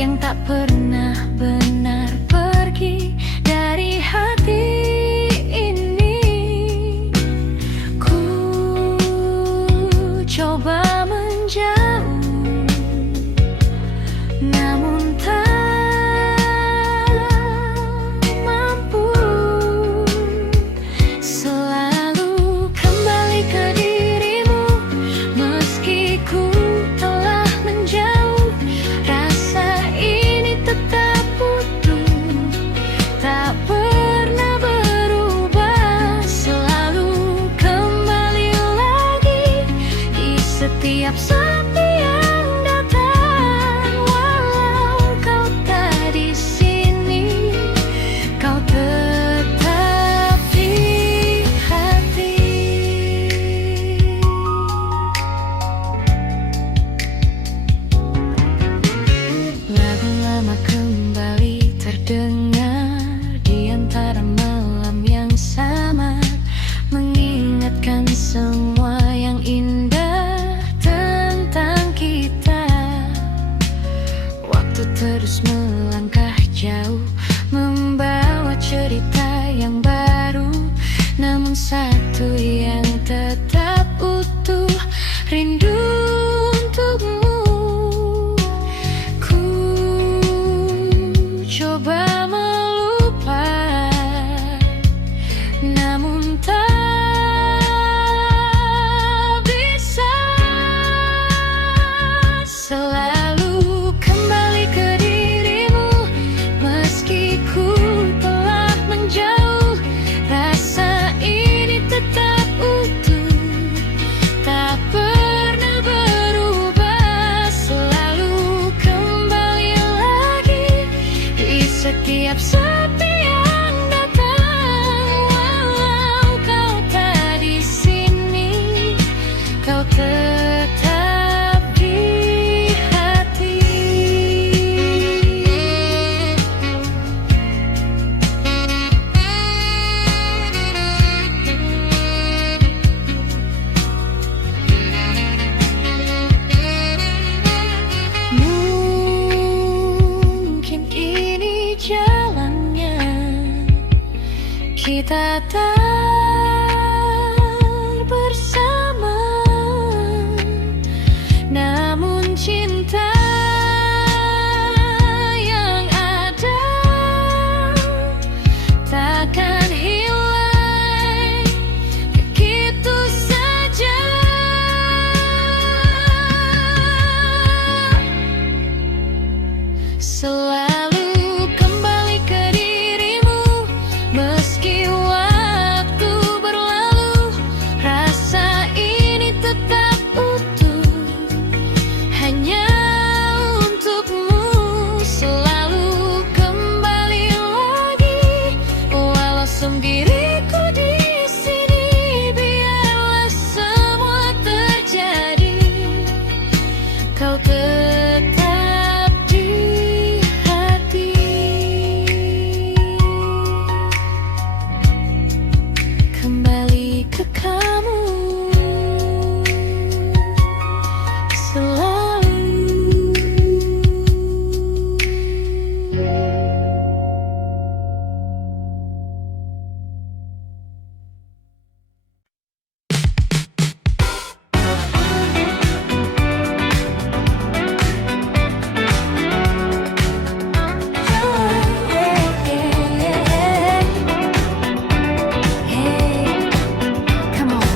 yang tak pernah benar pergi dari hati ini. Ku coba menjauh, namun tak mampu. Selalu kembali ke dirimu, meski ku telah menjauh. Rasa ini tetap utuh, tak pernah berubah. Selalu kembali lagi di setiap sepi yang datang. Walau kau tak di sini, kau tetap di hati. Lagu lama kembali terdengar di antara malam yang samar, mengingatkan semua yang indah tentang kita. Waktu terus melangkah jauh, membawa cerita yang baru, namun satu yang tetap utuh, rindu untukmu. Ku coba melupakan, namun tak bisa. Selalu kembali ke dirimu, meski ku telah menjauh. Rasa ini tetap utuh, tak pernah berubah. Selalu kembali lagi di setiap sepi yang datang. Walau kau tak di sini, kau tetap di hati. Mungkin ini jalannya, kita tak bersama, namun cinta yang ada takkan hilang begitu saja. Selalu kembali ke dirimu, meski waktu berlalu. Rasa ini tetap utuh, hanya untukmu. Selalu kembali lagi, walau sendiriku di sini. Biarlah semua terjadi, kau tetap di hati. Kembali ke kamu selalu. Come on.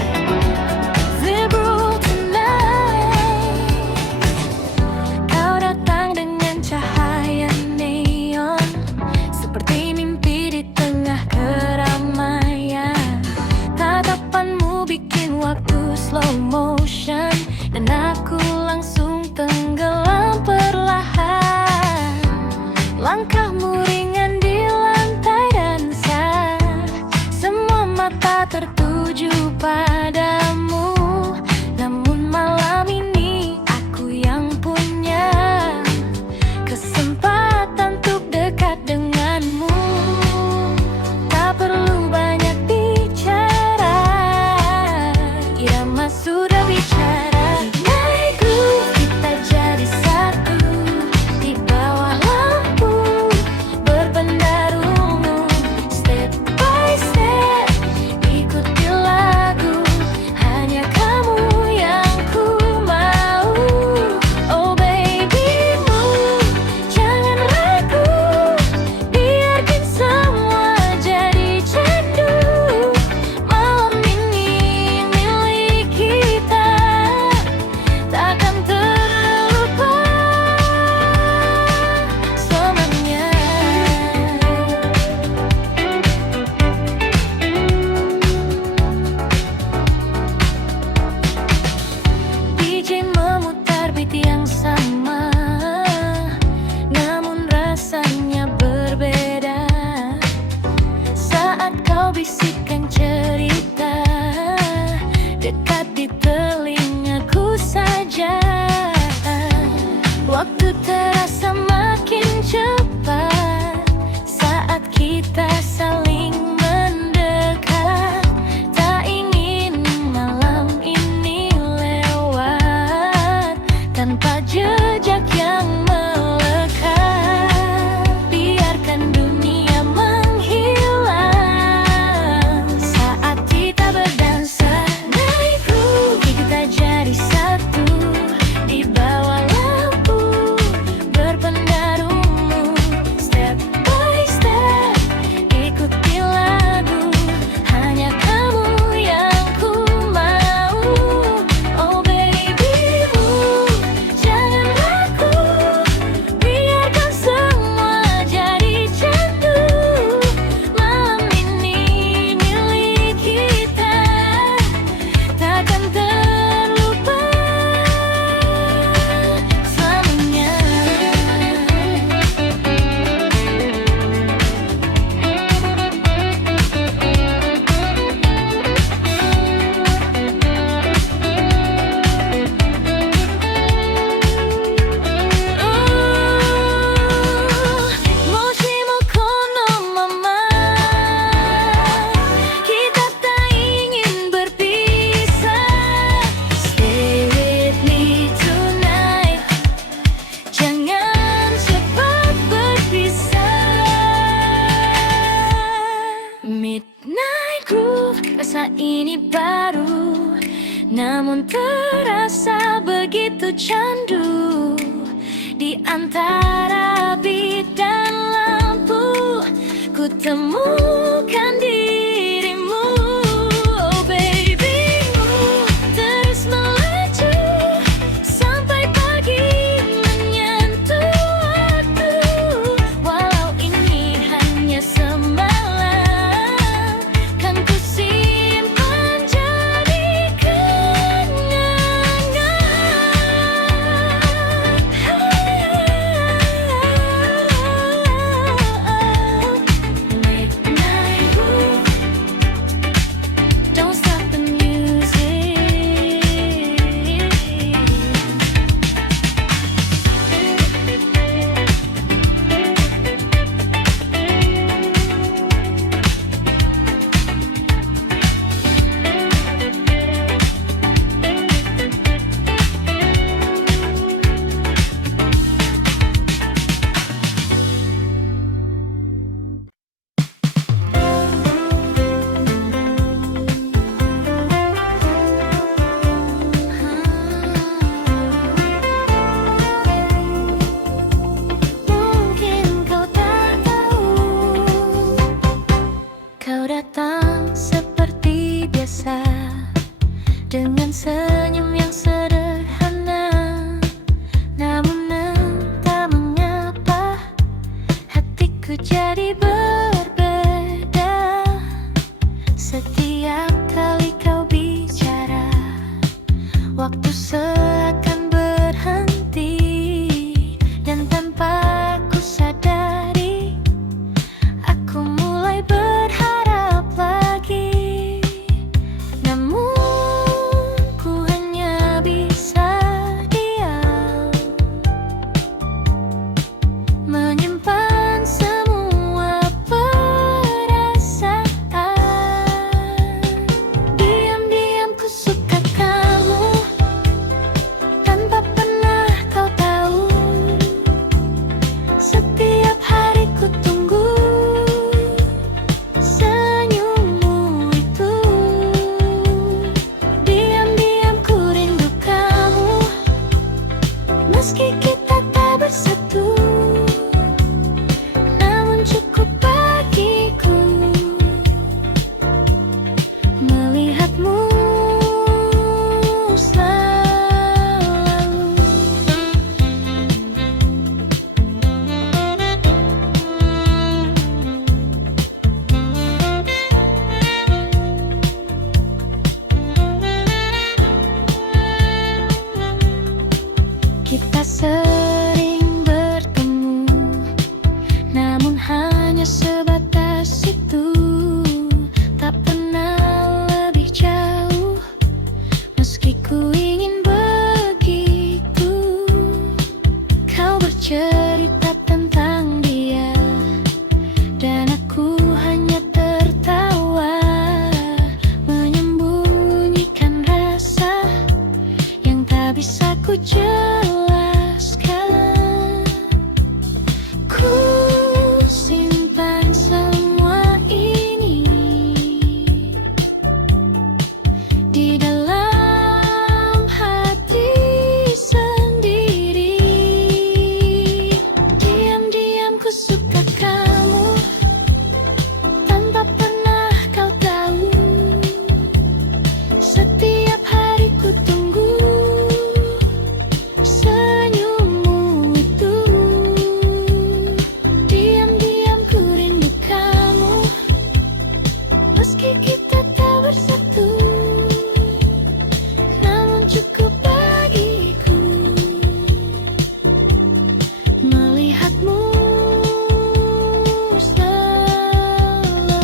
Cinta ini baru, namun terasa begitu candu. Di antara bit dan lampu, ku temukan dirimu. Oh baby, terus melaju sampai pagi menyentuh waktu. Walau ini hanya semalam, kan ku simpan jadi kenangan. Midnight Roof, don't stop the music. Mungkin kau tak tahu, kau datang seperti biasa dengan senyum yang sederhana, namun entah mengapa hatiku jadi berbeda. Setiap kali kau bicara, waktu seakan berhenti, dan tanpa ku sadari, aku mulai berharap lagi. Namun ku hanya bisa diam, menyimpan semua perasaan. Diam-diam ku suka kamu, tanpa pernah kau tahu. Setiap hari ku tunggu senyummu itu. Diam-diam ku rindu kamu, meski kita tak bersatu, namun cukup bagiku melihatmu selalu. Kita sering bertemu, namun hanya sebatas itu. Tak pernah lebih jauh, meski ku ingin begitu. Kau bercerita tentang dia, dan aku hanya tertawa, menyembunyikan rasa yang tak bisa ku jelaskan. Ku simpan semua ini di dalam hati sendiri. Diam-diam ku suka kamu, tanpa pernah kau tahu. Setiap hari ku tunggu senyummu itu. Diam-diam ku rindu kamu, meski kita tak bersatu, namun cukup bagiku melihatmu selalu.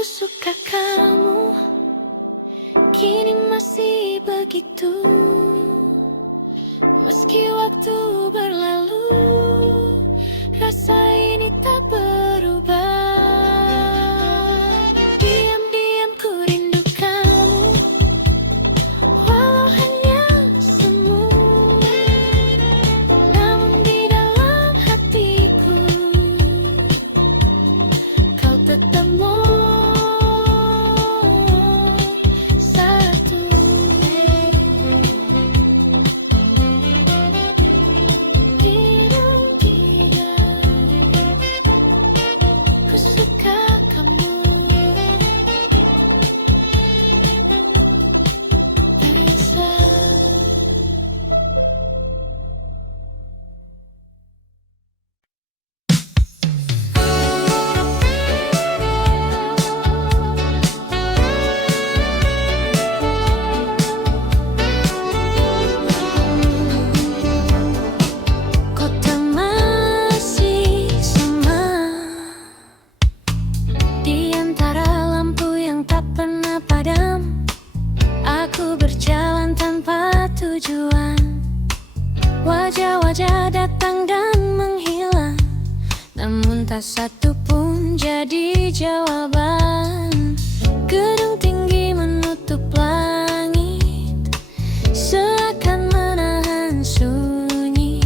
Aku suka kamu, kini masih begitu. Meski waktu berlalu, rasa ini tak berubah. Diam-diam ku rindu kamu, walau hanya semu. Namun di dalam hatiku, kau tetap satu. Ku suka kamu, Elisa. Kota masih sama, di antara lampu yang tak pernah padam. Aku berjalan tanpa tujuan, wajah-wajah datang dan menghilang, namun tak satu pun jadi jawaban. Gedung tinggi menutup langit, seakan menahan sunyi.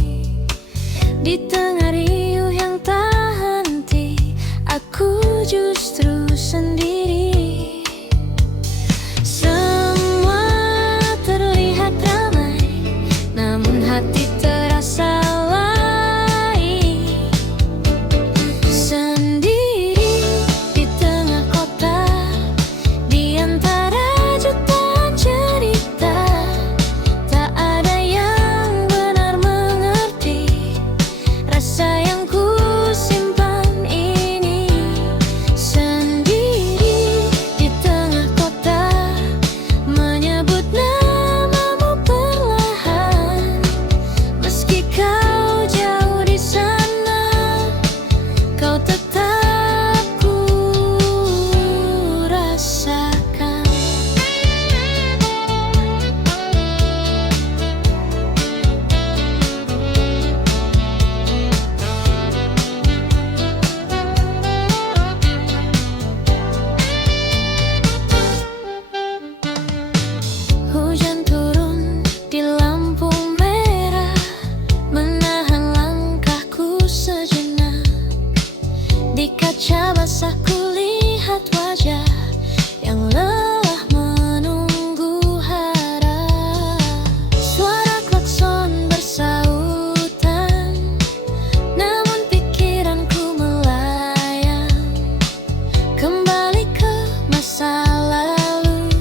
Di tengah riuh yang tak henti, aku justru sendiri. Semua terlihat ramai, namun hati terasa lain. Sendiri di tengah kota, di antara jutaan cerita, tak ada yang benar mengerti rasa yang ku simpan ini. Sendiri di tengah kota, menyebut namamu perlahan. Meski kau jauh di sana, kau tetap ku rasakan. Hujan turun di lampu merah, menahan langkahku sejenak. Di kaca basah ku lihat wajah yang lelah menunggu harap. Suara klakson bersautan, namun pikiranku melayang kembali ke masa lalu,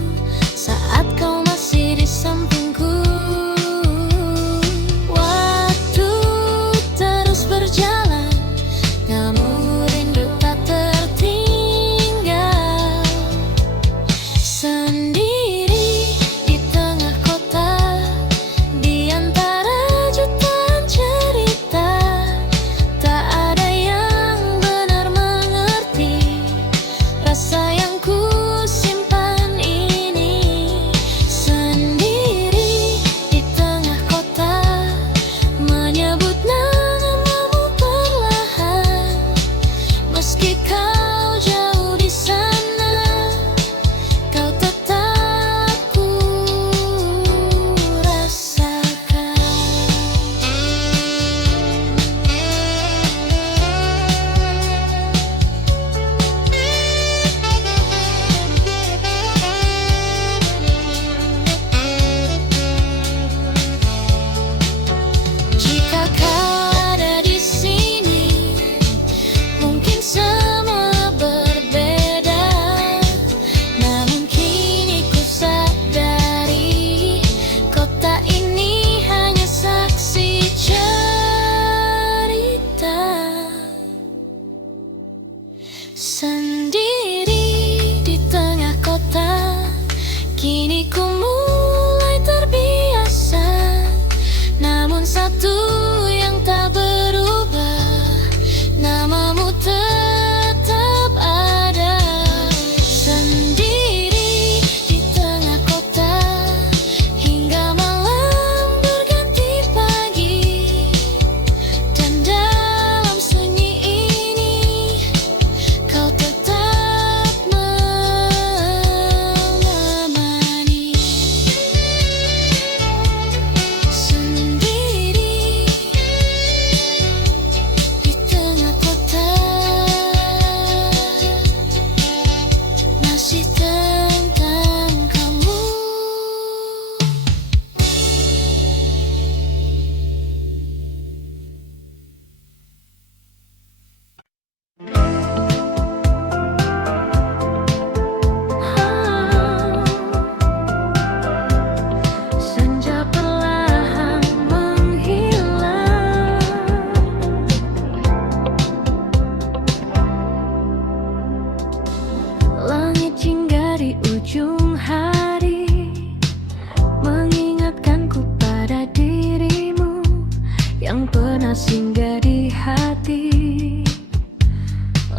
saat kau masih di sampingku. Waktu terus berjalan, namun rindu tak tertinggal. Sendiri di tengah kota, di antara jutaan cerita, tak ada yang benar mengerti rasa yang ku simpan ini. Sendiri di tengah kota, menyebut namamu perlahan. Meski kau jauh di sana, kau tetap ku rasakan. Jika kau ada di sini, mungkin semua berbeda. Namun kini ku sadari, kota ini hanya saksi cerita. Sendiri di tengah kota, kini ku mulai terbiasa. Namun satu yang tak berubah, namamu tetap ada.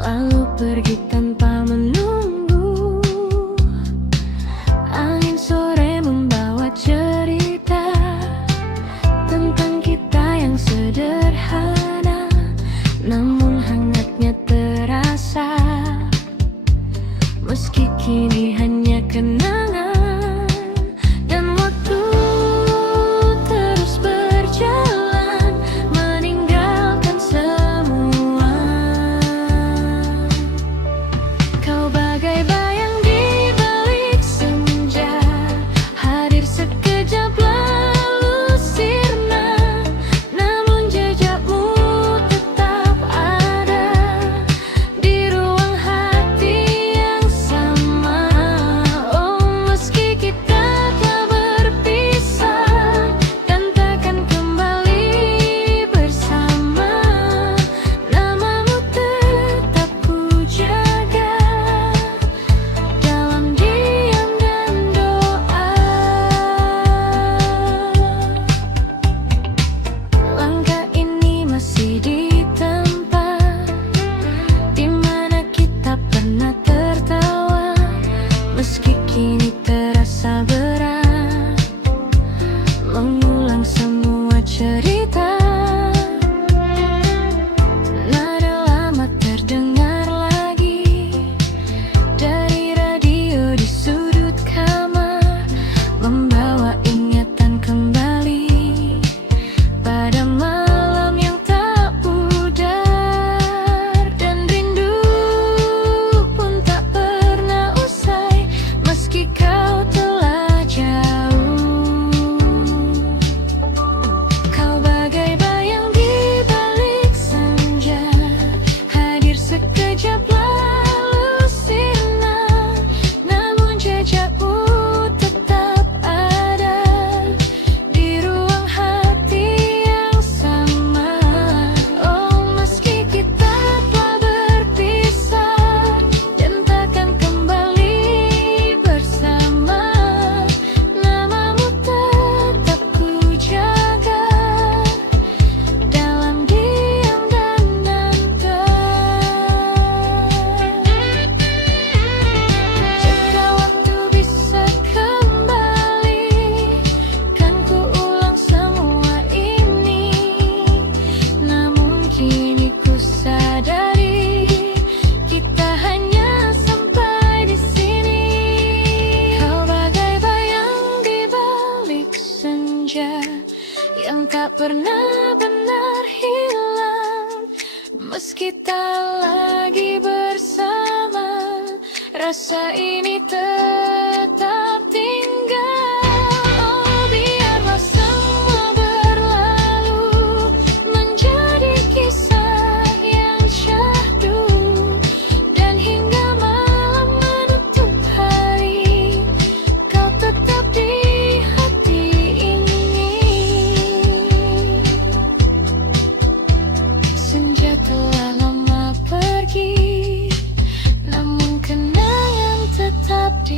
lalu pergi tanpa menunggu. Angin sore membawa cerita tentang kita yang sederhana, namun hangatnya terasa. Meski kini hanya kenangan, dan waktu terus berjalan meninggalkan semua. Kau bagai bayang di balik senja, hadir sekejap lalu sirna, namun jejakmu tetap ada di ruang hati yang sama. Oh, meski kita telah berpisah dan takkan kembali bersama, namamu tetap ku jaga dalam diam dan doa. Langkah ini masih di tempat di mana kita pernah tertawa, meski kini terasa berat mengulang semua cerita. Nada lama terdengar lagi dari radio di sudut kamar, membawa ingatan kembali pada malam yang tak pudar. Dan rindu pun tak pernah usai, meski kau telah jauh. Kau bagai bayang di balik senja, hadir sekejap lalu sirna, namun jejakmu tetap ada di ruang hati yang sama. Oh, meski kita telah berpisah dan takkan kembali bersama, namamu tetap ku jaga dalam diam dan nada. Jika waktu bisa kembali, kan ku ulang semua ini. Namun kini ku sadari kita hanya sampai di sini. Kau bagai bayang di balik senja yang tak pernah benar hilang, meski tak lagi bersama, rasa ini tetap tinggal. Oh, biarlah semua berlalu menjadi kisah yang syahdu, dan hingga malam menutup hari, kau tetap di hati ini. Senja telah lama pergi, namun kenangan tetap di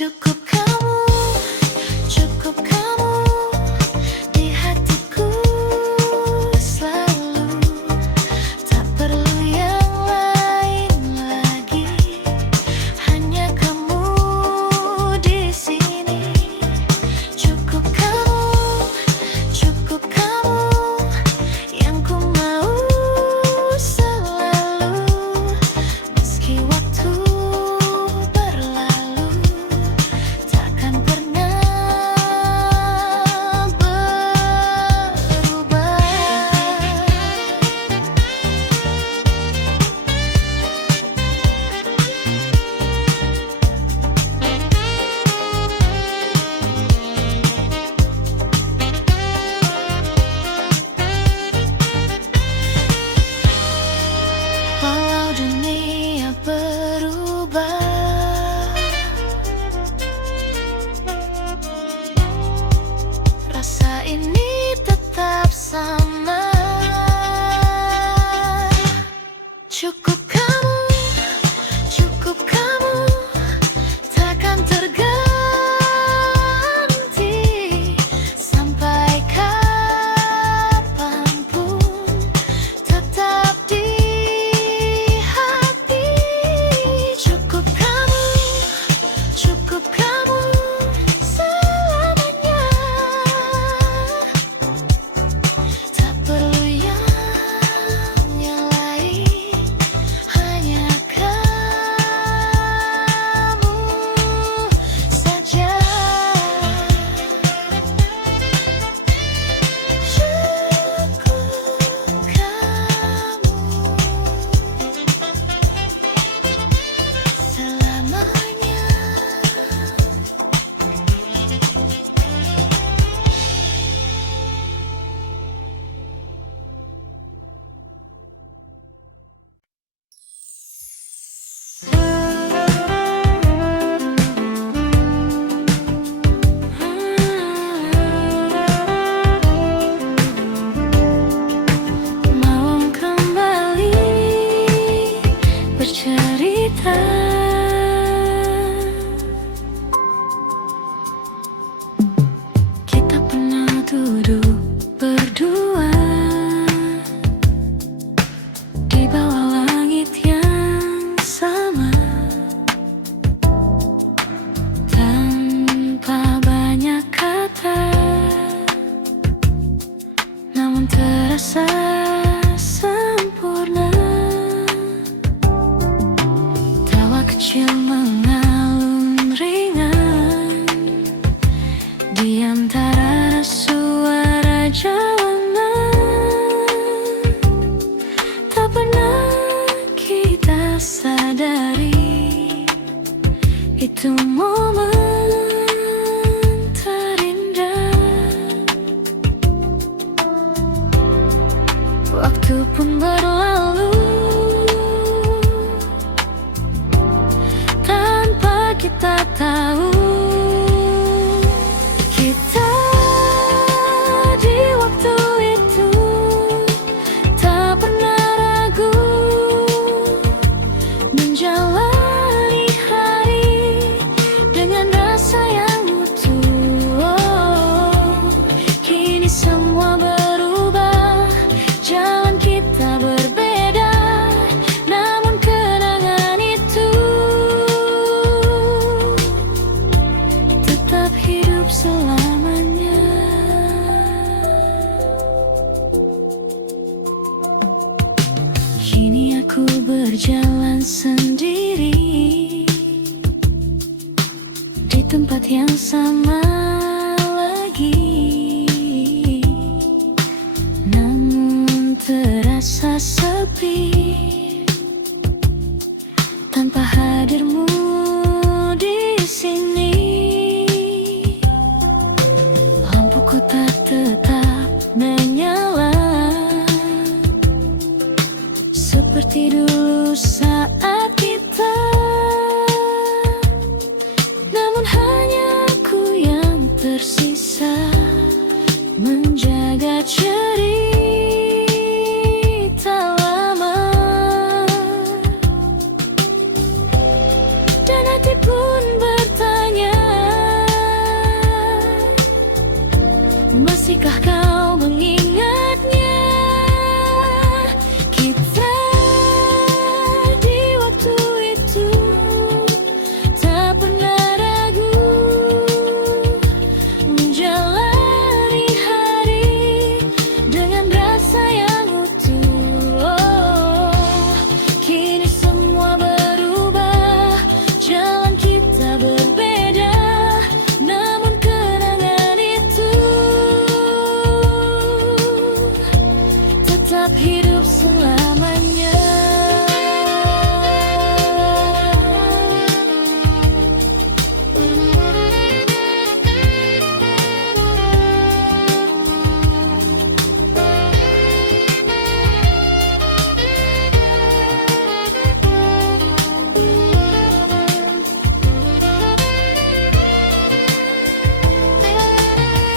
Cukup kamu, cukup kamu di hatiku selalu. Tak perlu yang lain lagi, hanya kamu di sini. Cukup kamu yang ku mau selalu. Meski waktu berlalu, takkan pernah berubah. Walau dunia berubah, rasa ini tetap sama. Cukup kamu, takkan terganti sampai kapanpun, tetap di hati. Cukup kamu selamanya. Tak perlu yang lain, hanya kamu saja. Cukup kamu selamanya. Mau kembali bercerita, kita pernah duduk berdua di bawah langit yang sama, tanpa banyak kata, namun terasa sempurna. Tawa kecil mengalun ringan di antara suara jalanan. Tak pernah kita sadari, itu momen terindah. Waktu pun berlalu tanpa kita tahu. Kita di waktu itu tak pernah ragu menjalani hari dengan rasa yang utuh. Kini semua berubah, jalan kita berbeda, namun kenangan itu tetap hidup selamanya. Kini aku berjalan sendiri di tempat yang sama lagi, namun terasa sepi tanpa hadirmu di sini. Lampuku tak tetap menyala seperti dulu saat kita, namun hanya aku yang tersisa menjaga cerita lama. Masihkah kau mengingatnya? Kita di waktu itu tak pernah ragu menjalani hari dengan rasa yang utuh. Oh, kini semua berubah, jalan kita berbeda, namun kenangan itu tetap hidup selamanya.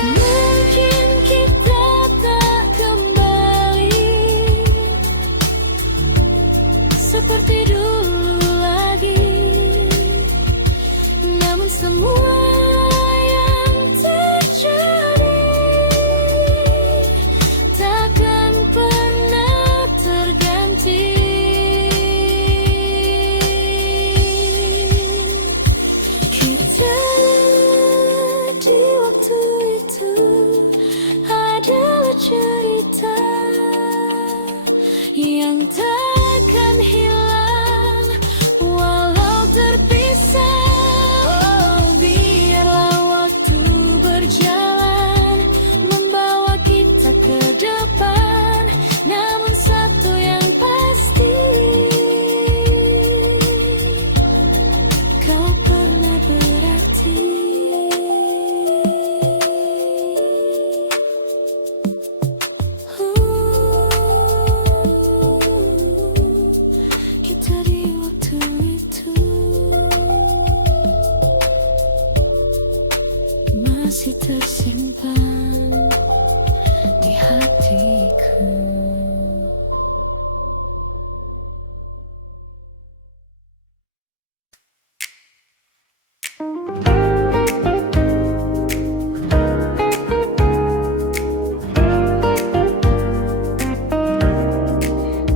Mungkin kita tak kembali seperti dulu lagi, namun semua yang terjadi takkan pernah terganti. Kita di waktu itu adalah cerita yang takkan hilang walau terpisah. Oh, biarlah waktu berjalan membawa kita ke depan, namun satu yang pasti, kau pernah berarti. Kita di waktu itu masih tersimpan di hatiku.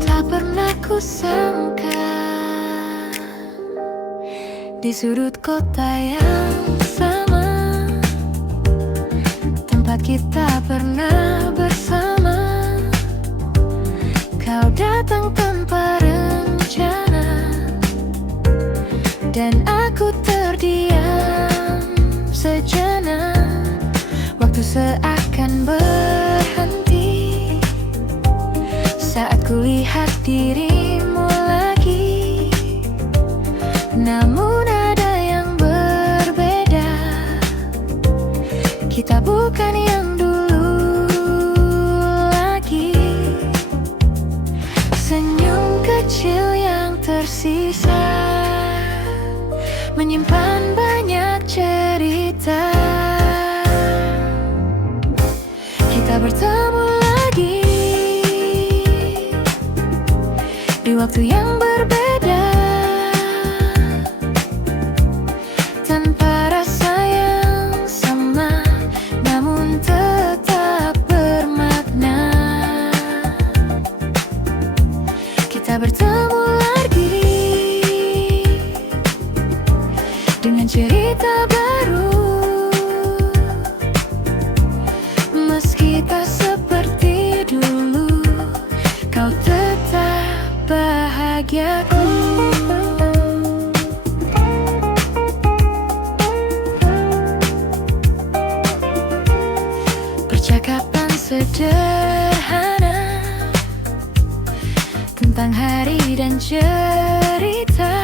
Tak pernah kusangka di sudut kota yang sama tempat kita pernah bersama, kau datang tanpa rencana dan aku terdiam sejenak. Waktu seakan berhenti saat kulihat dirimu lagi, namun ada yang berbeda. Kita bukan yang dulu lagi. Senyum kecil yang tersisa menyimpan banyak cerita. Kita bertemu lagi di waktu yang berbeda, tanpa rasa yang sama, namun tetap bermakna. Kita bertemu lagi dengan cerita baru, meski tak seperti dulu, kau tetap bahagiaku. Percakapan sederhana tentang hari dan cerita,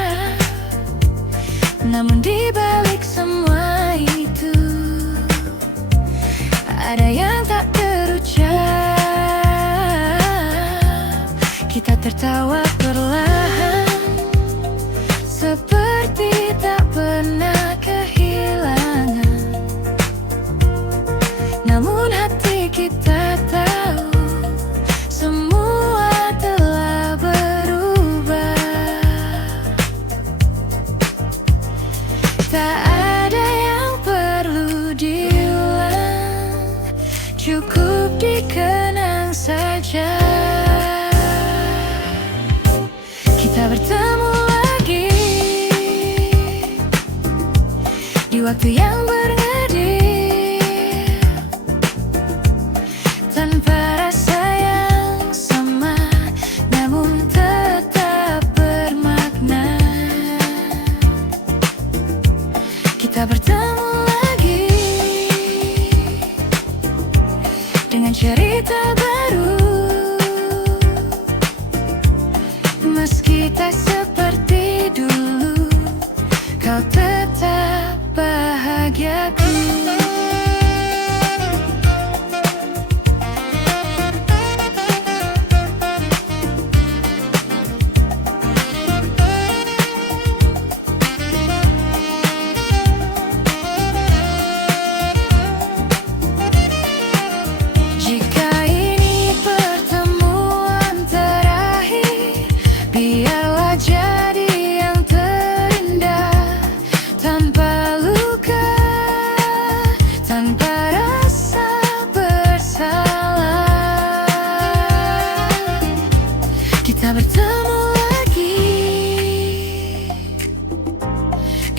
namun di balik semua itu ada yang tak terucap. Kita tertawa perlahan seperti tak pernah kehilangan, namun hati kita tahu semua telah berubah. Tak ada yang perlu diulang, cukup dikenang saja. Kita bertemu lagi di waktu yang bernadil, tanpa rasa yang sama, namun tetap bermakna. Kita bertemu lagi dengan cerita baru, meski tak seperti dulu, kau tetap bahagiaku. Jika ini pertemuan terakhir, biarlah jadi yang terindah, tanpa luka, tanpa rasa bersalah. Kita bertemu lagi,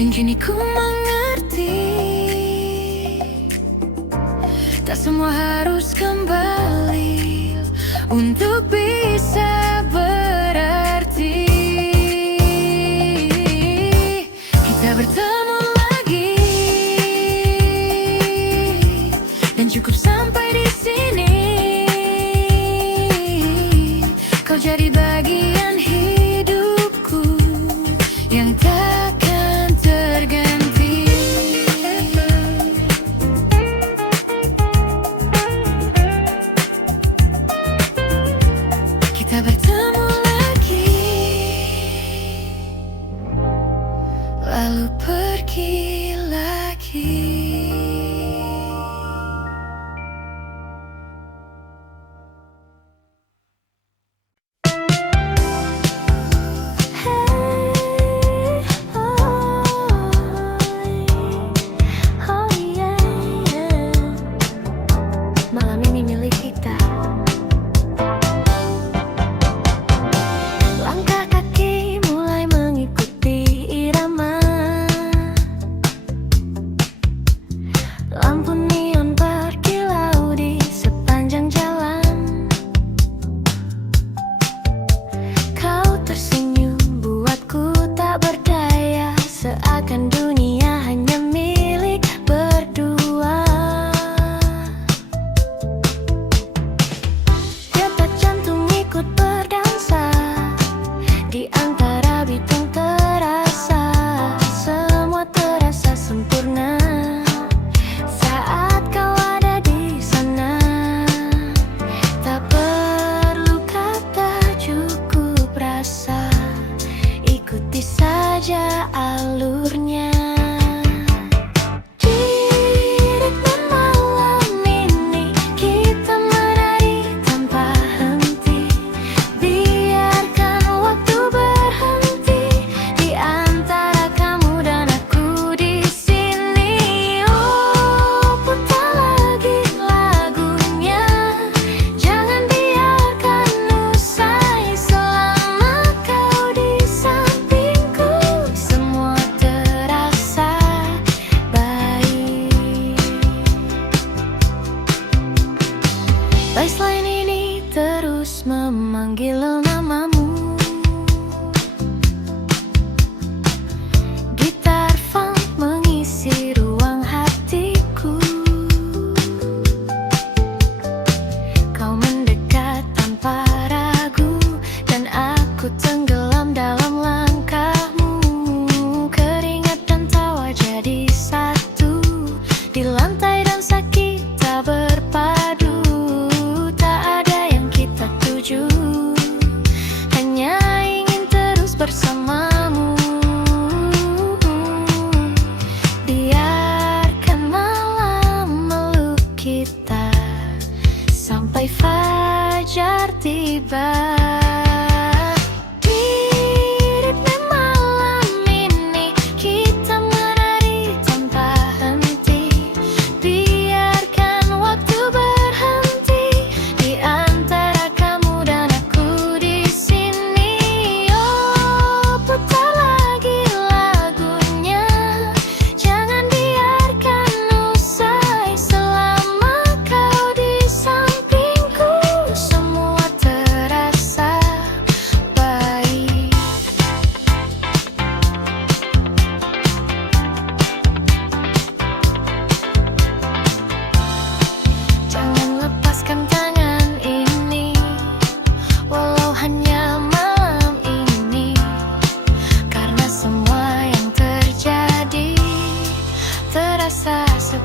dan kini ku mengerti, tak semua harus kembali untuk bisa berarti. Kita bertemu lagi, dan cukup sampai di sini. Kau jadi bagian hidupku yang takkan terganti. Kita bertemu lagi, lalu pergi lagi. Malam ini milik kita. Langkah kaki mulai mengikuti irama, lampu neon berkilau di sepanjang jalan. Kau tersenyum buatku tak berdaya, seakan dunia hanya milik berdua. Detak jantung ikut berdansa, di antara bitung terasa, semua terasa sempurna saat kau ada di sana. Tak perlu kata, cukup rasa, ikuti saja alurnya. Di ritme malam ini kita menari tanpa henti, biarkan waktu berhenti di antara kamu dan aku di sini. Oh, putar lagi lagunya, jangan biarkan usai selama kau di sampingku. Semua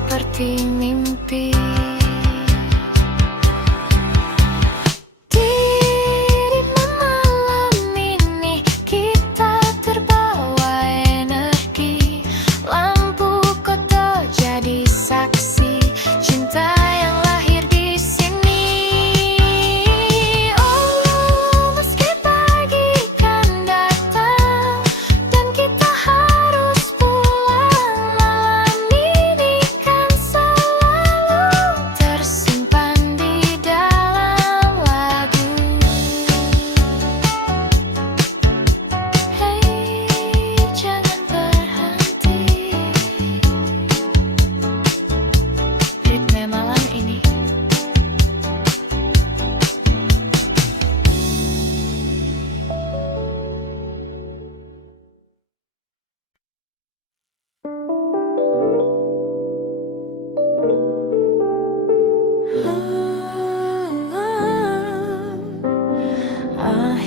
seperti mimpi.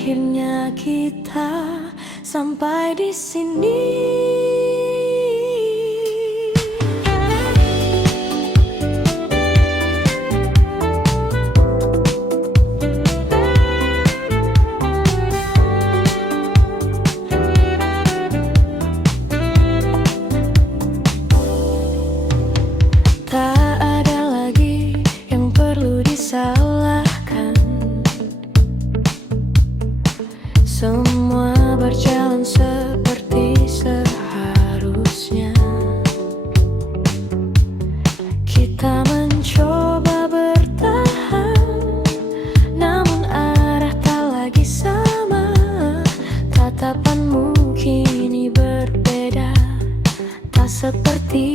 Akhirnya kita sampai di sini. Tak ada lagi yang perlu disalahkan. Semua berjalan seperti seharusnya. Kita mencoba bertahan, namun arah tak lagi sama. Tatapanmu kini berbeda, tak seperti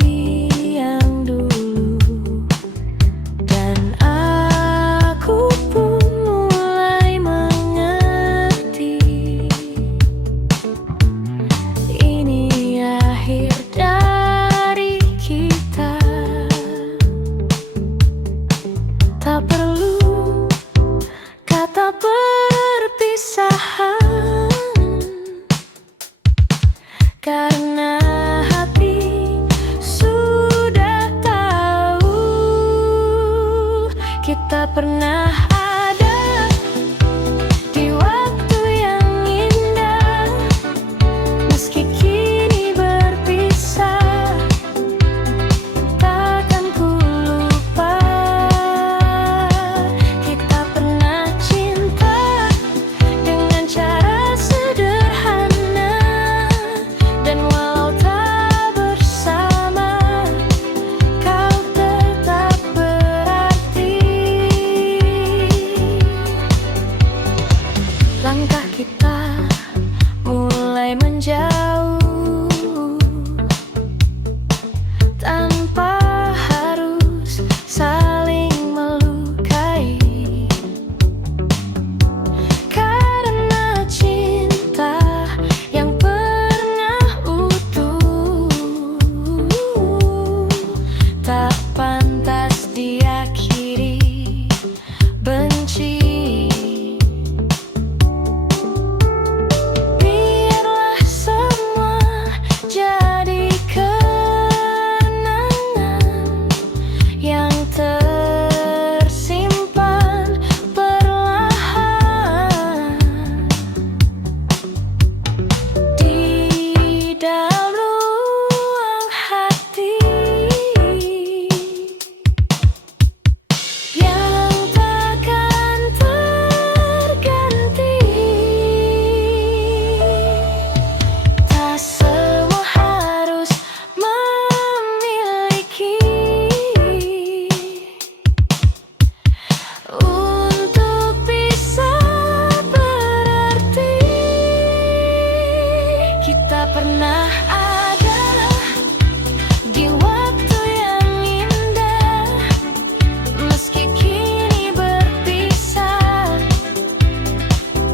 yang dulu. Dan aku pun mulai mengerti, ini akhir dari kita. Tak perlu kata perpisahan, karena hati sudah tahu kita pernah ada di waktu yang indah. Meski kini berpisah, takkan ku lupa. Kita pernah cinta dengan cara sederhana, dan walau tak bersama, kau tetap berarti. Langkah kita mulai menjauh, tanpa harus saling melukai. Karena cinta yang pernah utuh tak pantas diakhiri benci. Biarlah semua jadi kenangan yang tersimpan perlahan di dalam ruang hati, yang takkan terganti. Tak semua harus memiliki untuk bisa berarti. Kita pernah ada di waktu yang indah. Meski kini berpisah,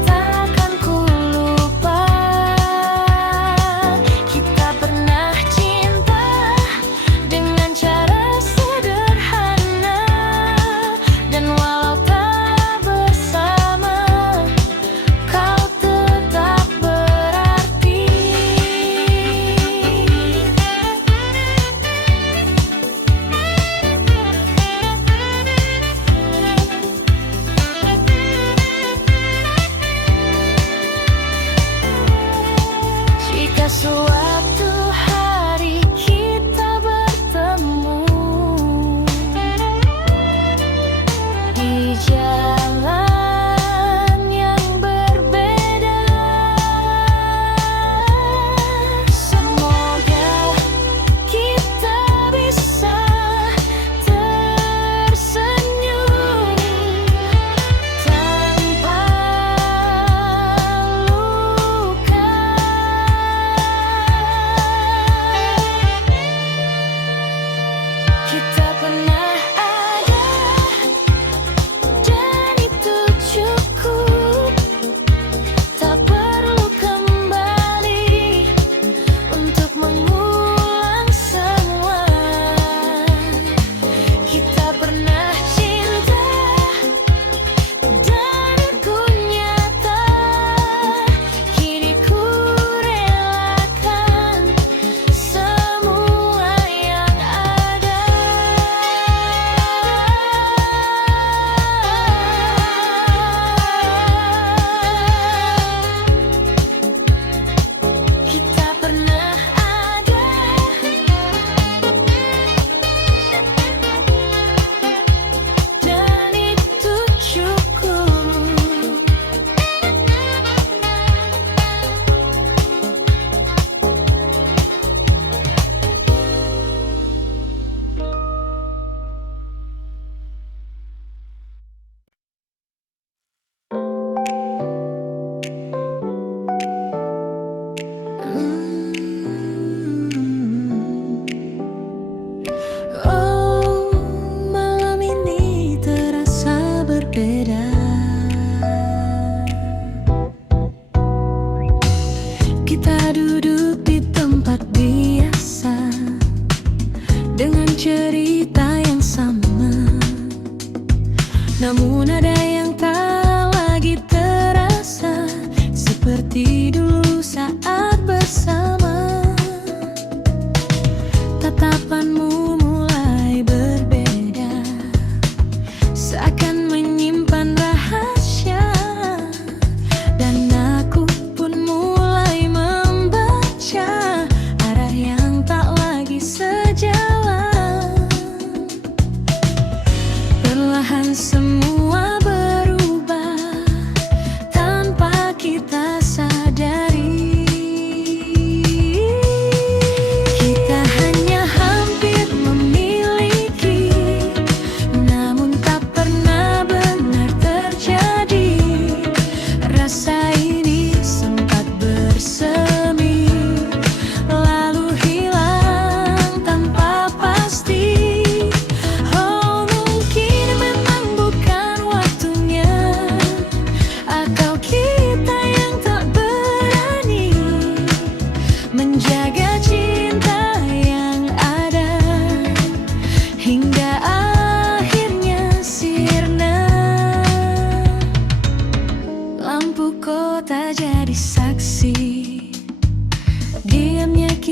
takkan ku lupa. Kita pernah cinta dengan cara sederhana, dan walau tak bersama, kau tetap berarti.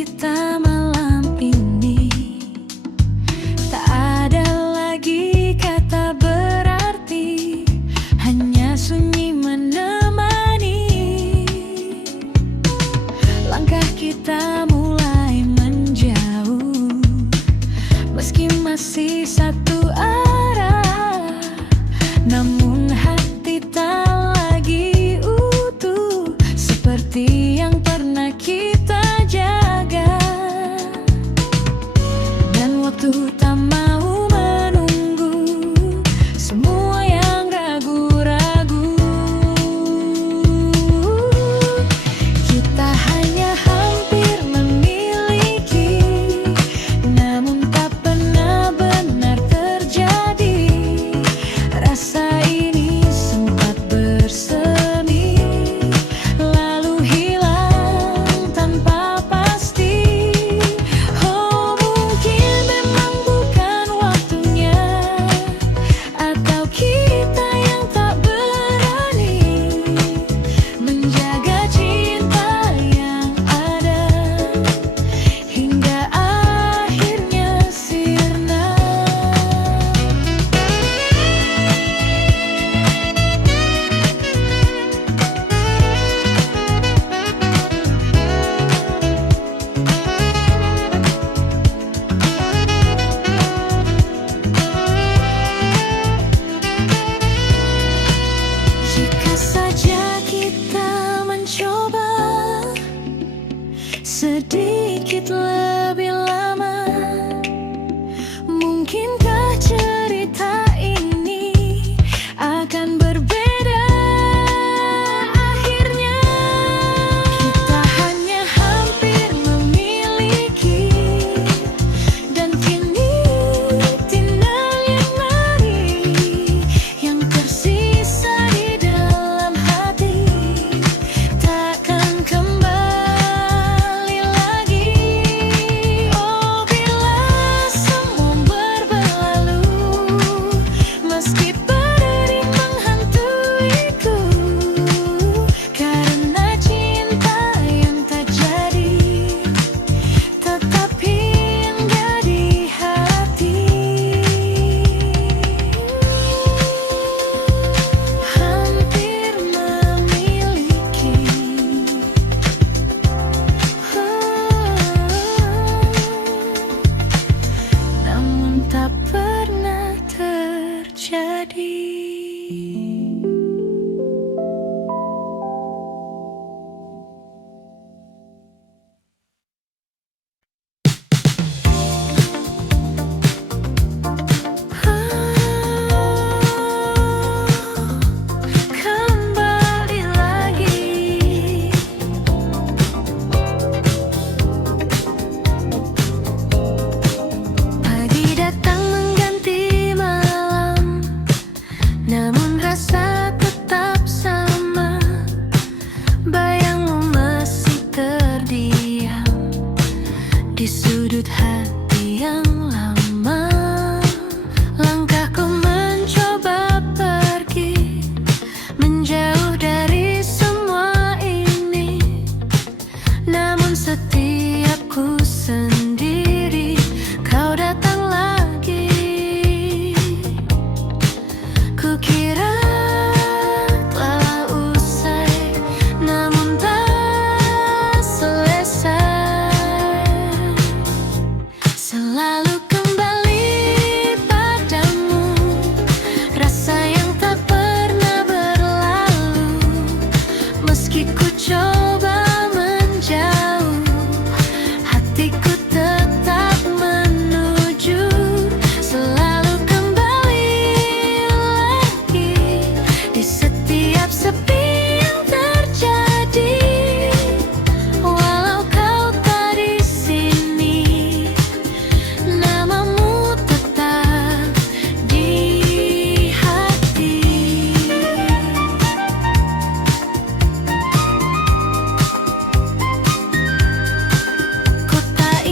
kita malam ini. Tak ada lagi kata berarti, hanya sunyi menemani. Langkah kita mulai menjauh, meski masih satu arah. Namun hati tak lagi utuh seperti yang pernah kita jaga. Dan waktu tak mau menunggu semua yang ragu-ragu. Kita hanya hampir memiliki, namun tak pernah benar terjadi. Rasa ini sempat bersemi, lalu hilang tanpa pasti. Oh, mungkin memang bukan waktunya, atau kita yang tak berani menjaga cinta yang ada hingga akhirnya sirna. Jika saja kita mencoba sedikit lebih lama, mungkinkah cerita ini akan berbeda akhirnya. Kita hanya hampir memiliki, dan kini tinggal yang mari yang tersisa di dalam hati, takkan kembali lagi. Oh, bila semua berlalu, meski berdiri menghantuiku, karena cinta yang tak jadi tetap hingga di hati. Hampir memiliki, namun tak pernah terjadi. Kembali lagi, pagi datang mengganti malam, namun rasa tetap sama. Bayangmu masih terdiam di sudut hati yang lama. Langkahku mencoba pergi, menjauh dari semua ini, namun setiap ku sendiri, kau datang lagi. Kukira telah usai, namun tak selesai. Selalu kembali padamu, rasa yang tak pernah berlalu. Meski ku coba menjauh, hatiku tetap menuju. Selalu kembali lagi di setiap sepi yang terjadi. Walau kau tak di sini, namamu tetap di hati. Ku tak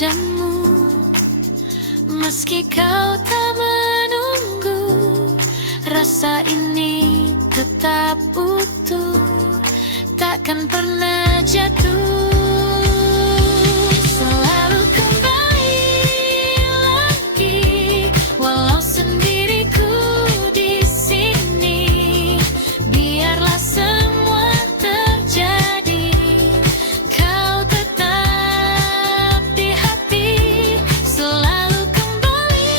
padamu. Meski kau tak menunggu, rasa ini tetap utuh, takkan pernah jatuh. Selalu kembali lagi, walau sendiriku di sini. Biarlah semua terjadi, kau tetap di hati. Selalu kembali.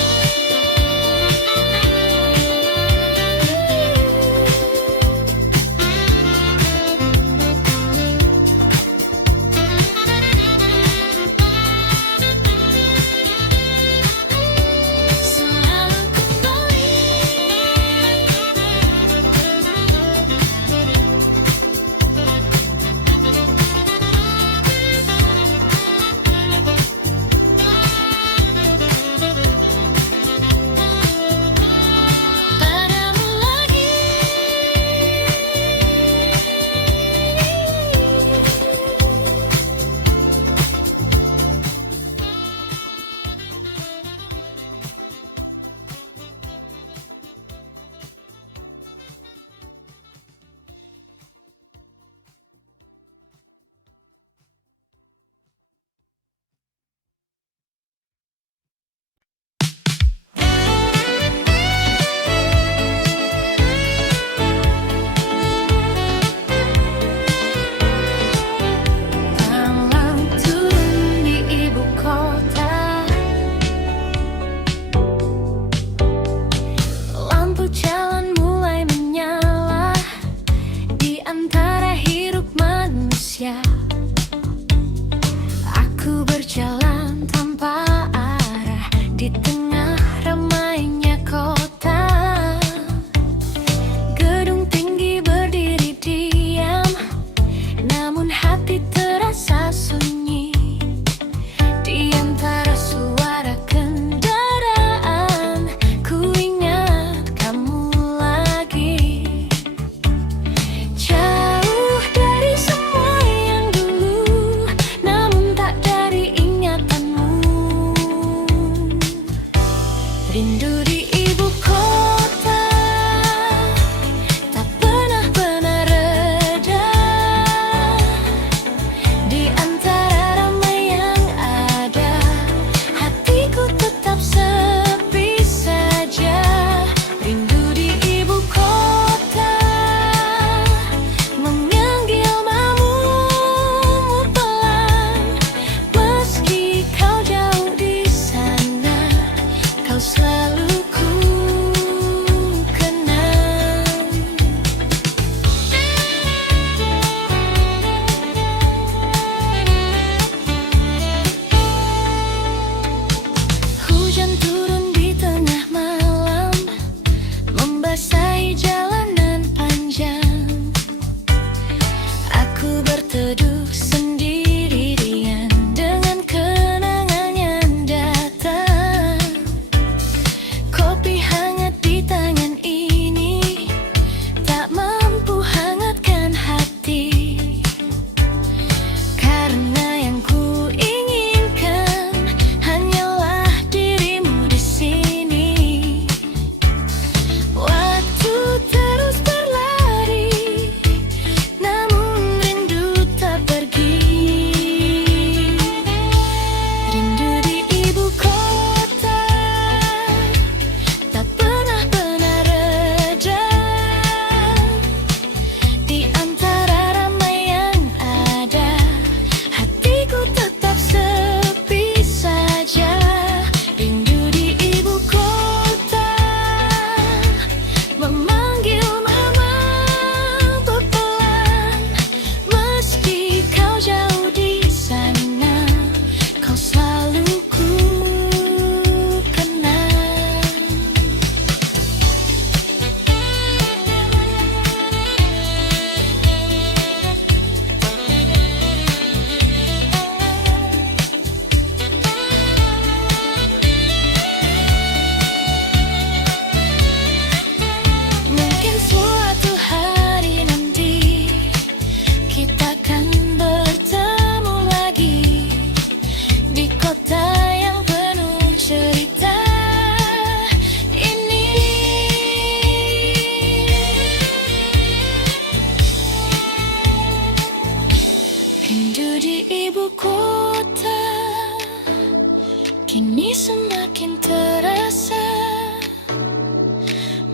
kini semakin terasa.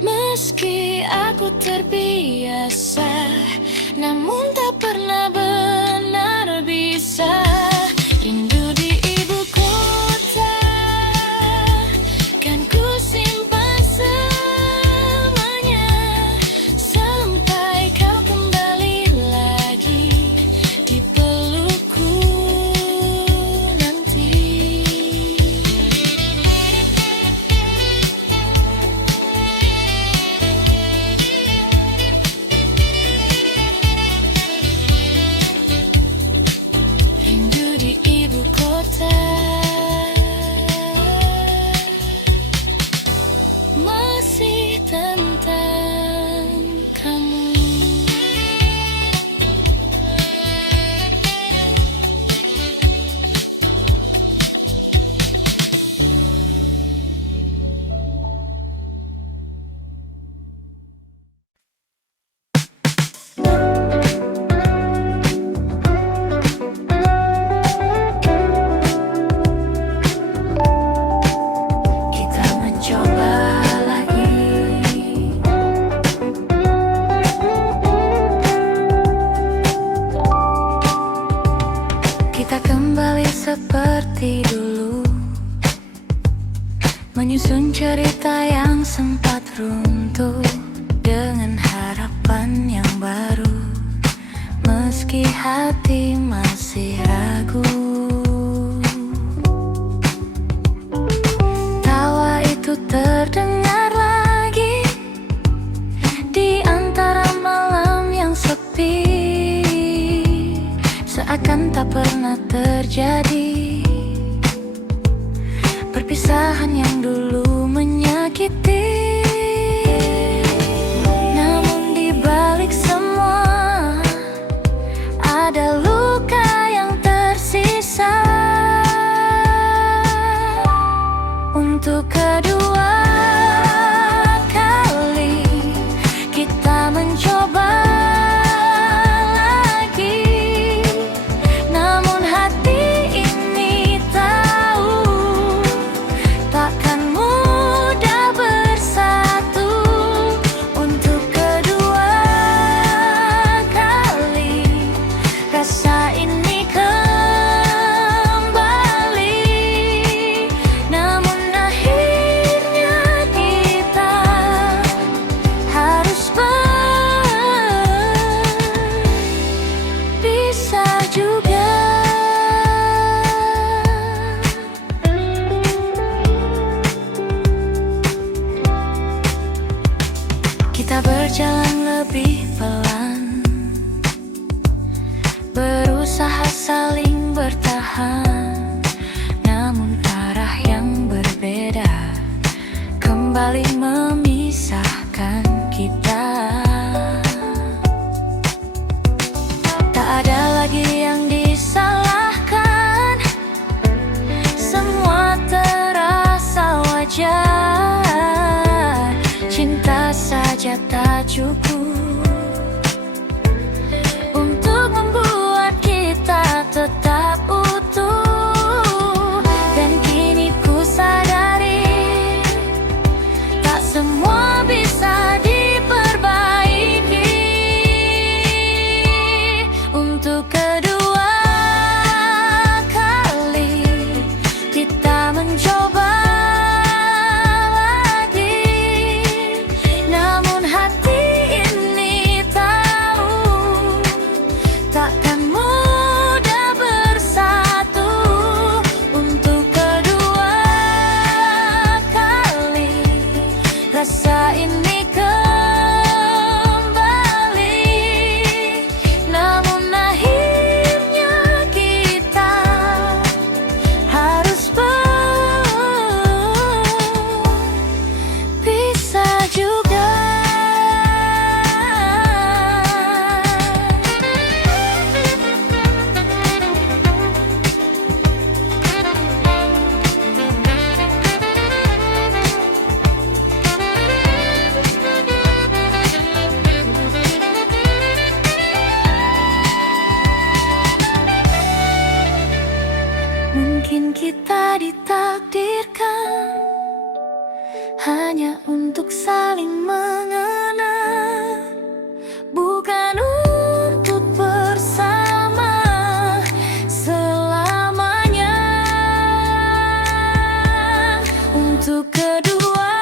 Meski aku terbiasa, namun tak pernah benar bisa. Rindu di ibu kota kan ku simpan selamanya, sampai kau kembali lagi di pelukku nanti. Rindu di ibu kota masih tentang kamu. Kita mencoba lagi. Kita kembali seperti dulu, menyusun cerita yang sempat runtuh dengan harapan yang baru. Meski hati masih ragu, tawa itu terdengar lagi di antara malam yang sepi, seakan tak pernah terjadi. Perpisahan yang dulu menyakiti, namun di balik semua ada luka yang tersisa. Untuk kedua kali kita mencoba lagi, namun hati ini tahu takkan mudah bersatu. Untuk kedua kali rasa ini kembali, namun akhirnya kita harus berpisah juga. Kita berjalan lebih pelan, berusaha saling bertahan, namun arah yang berbeda kembali memisahkan kita. Tak ada lagi yang disalahkan, semua terasa wajar. Cinta saja tak cukup untuk membuat kita tetap utuh. takdirkan hanya untuk saling mengenal, bukan untuk bersama selamanya. Untuk kedua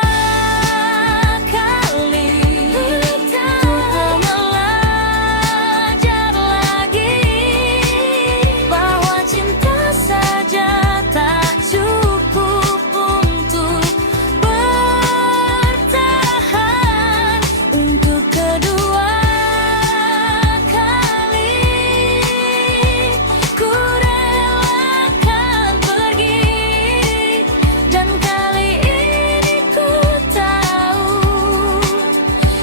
kali, untuk belajar lagi bahwa cinta saja tak cukup untuk bertahan. Untuk kedua kali, ku relakan pergi, dan kali ini ku tahu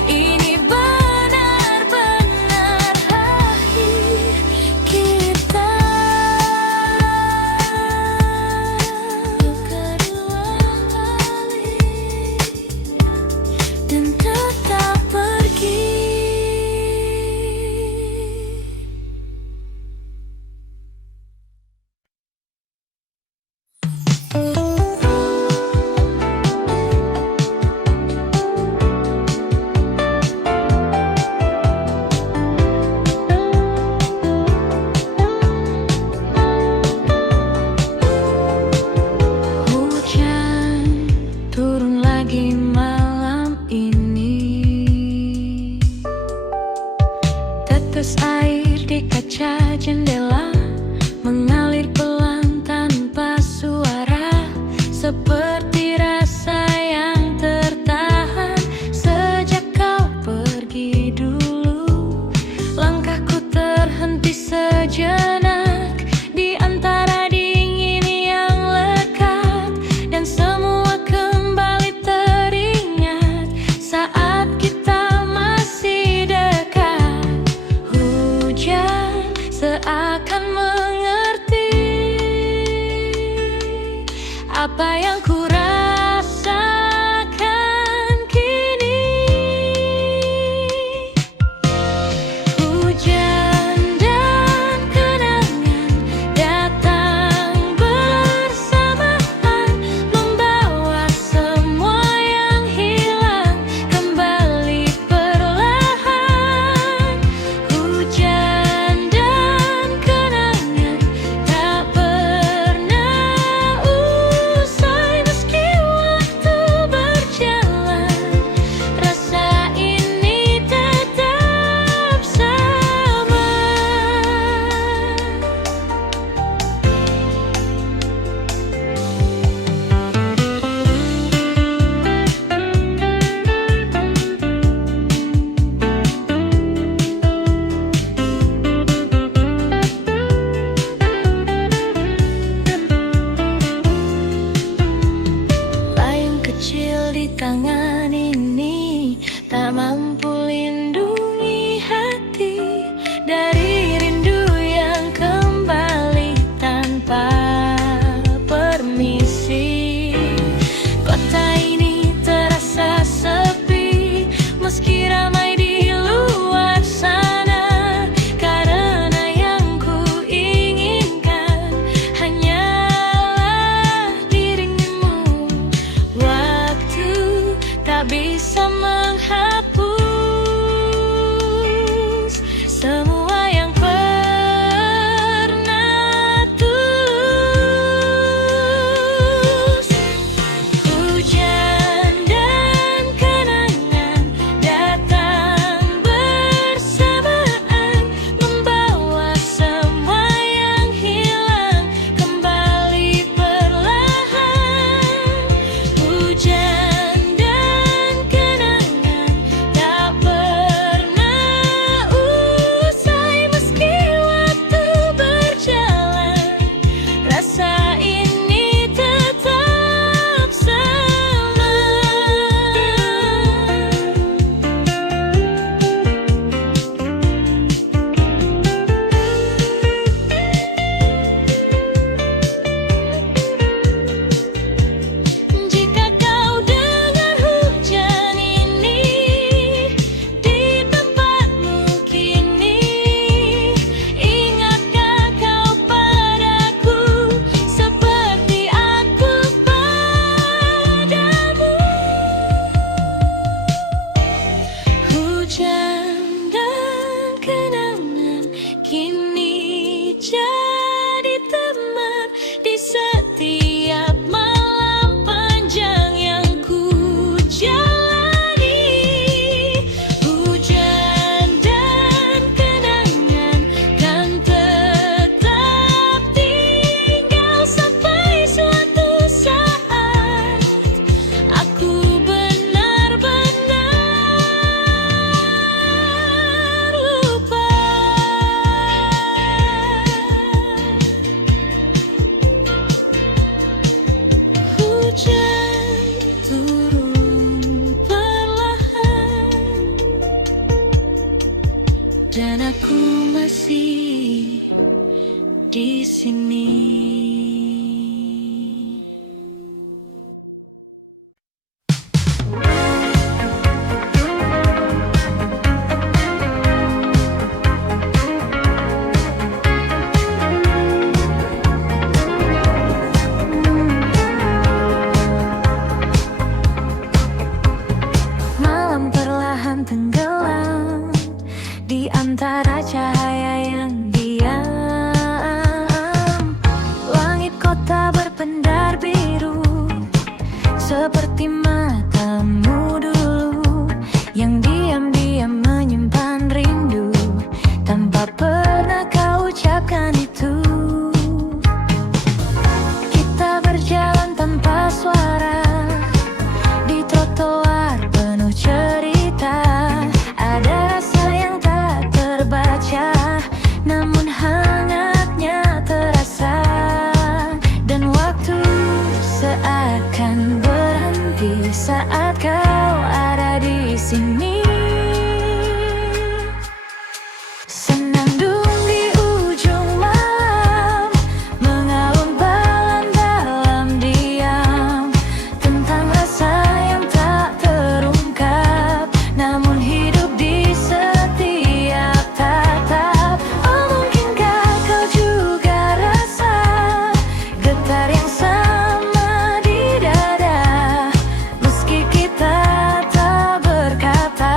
ini benar-benar akhir kita. Kedua kali, dan tetap pergi. Hujan turun lagi malam ini, tetes air di kaca jendela mengalir pelan tanpa suara, seperti rasa yang tertahan sejak kau pergi dulu. Langkahku terhenti sejenak di antara dingin yang lekat, dan semua kembali teringat saat kita masih dekat. Hujan seakan mengerti apa yang ku rasakan kini. Hujan dan kenangan datang bersamaan, membawa semua yang hilang kembali perlahan. Hujan dan kenangan tak pernah usai meski waktu berjalan. Rasa ini tetap sama. Layang kecil di tangan ini tak mampu lindungi hati dari rindu yang kembali tanpa permisi. Kota ini terasa sepi meski ramai di luar sana, karena yang ku inginkan hanyalah dirimu. Waktu tak bisa menghapus seperti matamu dulu yang diam-diam menyimpan rindu tanpa pernah kau ucapkan itu. Kita berjalan tanpa suara di trotoar penuh cerita. Ada rasa yang tak terbaca, namun hangatnya terasa. Dan waktu seakan berhenti saat kau ada di sini. Senandung di ujung malam, mengalun pelan dalam diam, tentang rasa yang tak terungkap, namun hidup di setiap tatap. Oh, mungkinkah kau juga rasa getar yang sama di dada, meski kita tak berkata,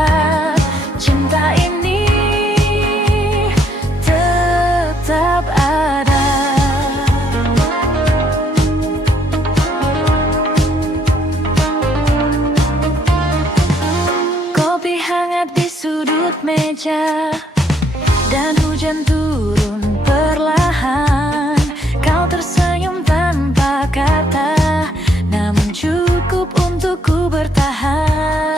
cinta ini tetap ada. Kopi hangat di sudut meja dan hujan turun perlahan. Kau tersenyum tanpa kata, namun cukup untukku bertahan.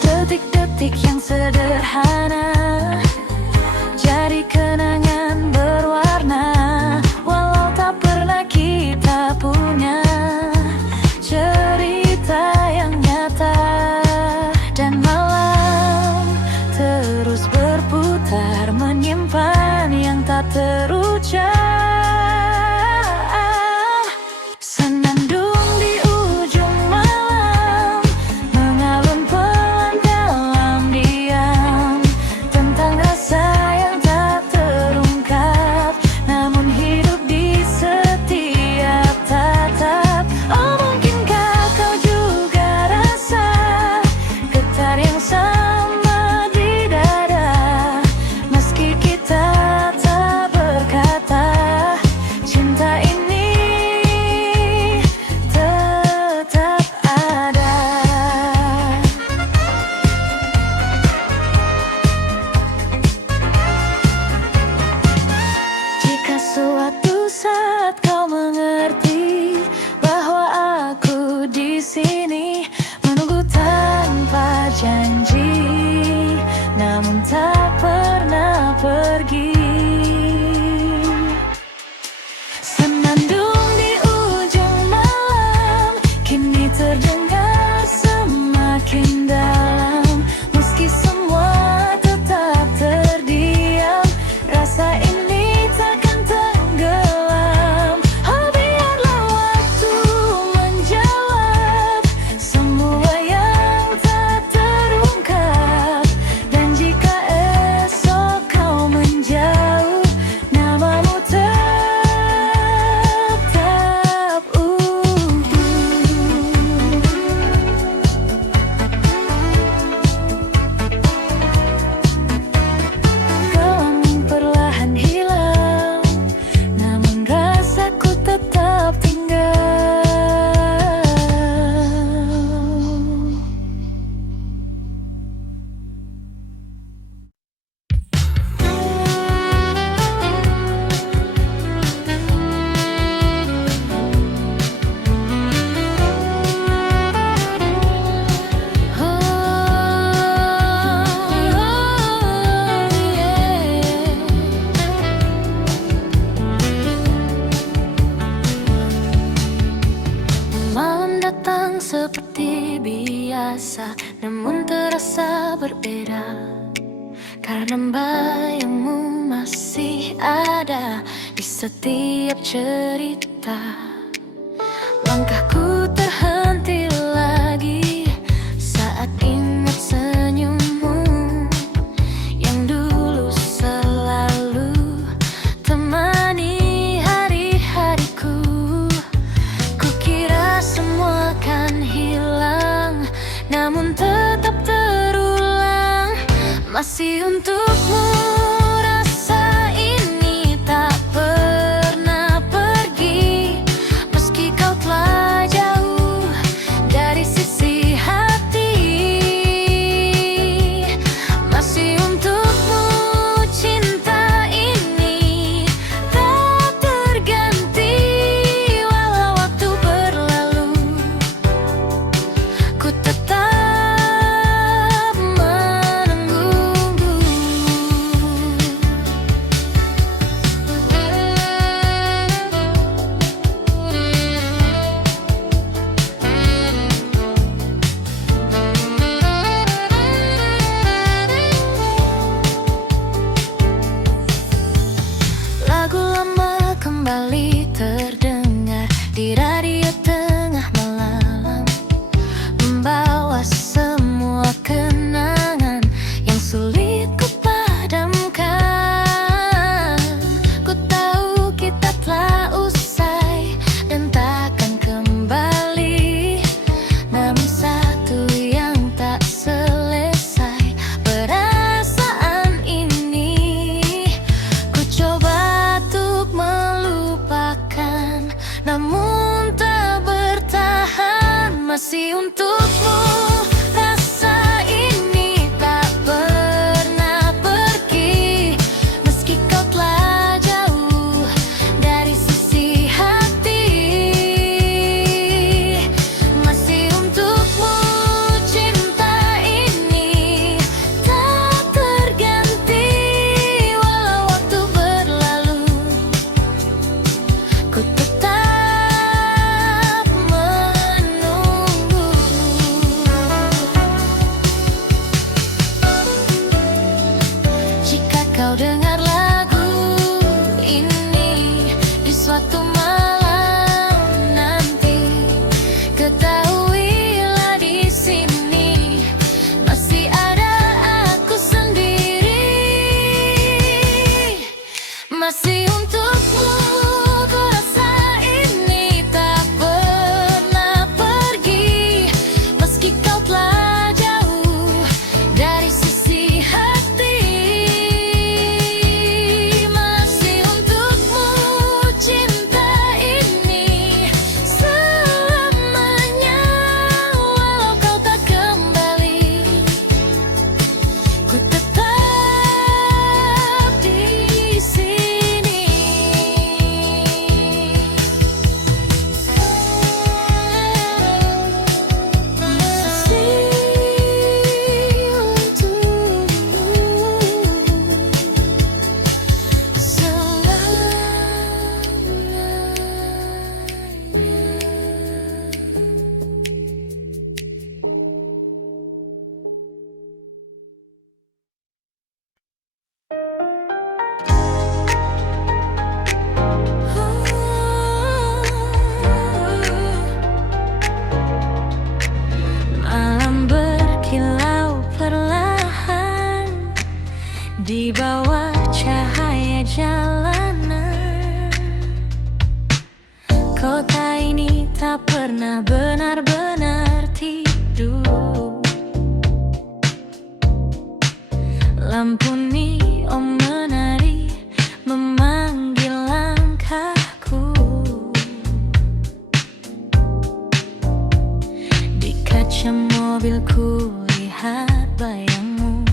Detik-detik yang sederhana jadi kenangan berwarna, walau tak pernah kita punya cerita yang nyata. Dan malam terus berputar, menyimpan yang tak terucap. Senandung di ujung malam, mengalun pelan dalam diam, tentang rasa yang tak terungkap, namun hidup di setiap tatap. Oh, mungkinkah kau juga rasa getar yang sama di dada, meski kita tak berkata, cinta ini tetap ada. Jika suatu saat kau mengerti bahwa aku di sini menunggu tanpa janji, namun tak pernah pergi. Senandung di ujung malam, kini terdengar semakin dalam, meski semua tetap terdiam. Rasa ini takkan tenggelam. Oh, biarlah waktu menjawab semua yang tak terungkap. Dan jika esok kau menjauh, namamu tetap utuh. Gelang perlahan hilang, namun rasaku tetap tinggal. Malam datang seperti biasa, namun terasa berbeda, karena bayangmu masih ada di setiap cerita. Langkahku terhenti lagi saat ingat senyummu yang dulu selalu temani hari-hariku. Kukira semua kan hilang, namun tetap terulang. Masih untukmu rasa ini tak pernah pergi, meski kau telah jauh. pun tak bertahan. Masih untukmu, rasa ini tak pernah pergi. Meski kau telah jauh dari sisi hati, masih untukmu cinta ini tak terganti. Walau waktu berlalu, ku tetap menunggu. Jika kau dengar lagu ini di suatu malam nanti, ketahuilah di sini masih ada aku sendiri. Masih untukmu, ku rasa ini tak pernah pergi. Meski kau telah jauh dari sisi hati, masih untukmu cinta ini selamanya. Walau kau tak kembali, ku tetap di sini. Malam berkilau perlahan di bawah cahaya jalanan. Kota ini tak pernah benar-benar tidur. Lampu neon menari memanggil langkahku. Di kaca mobilku lihat bayangmu,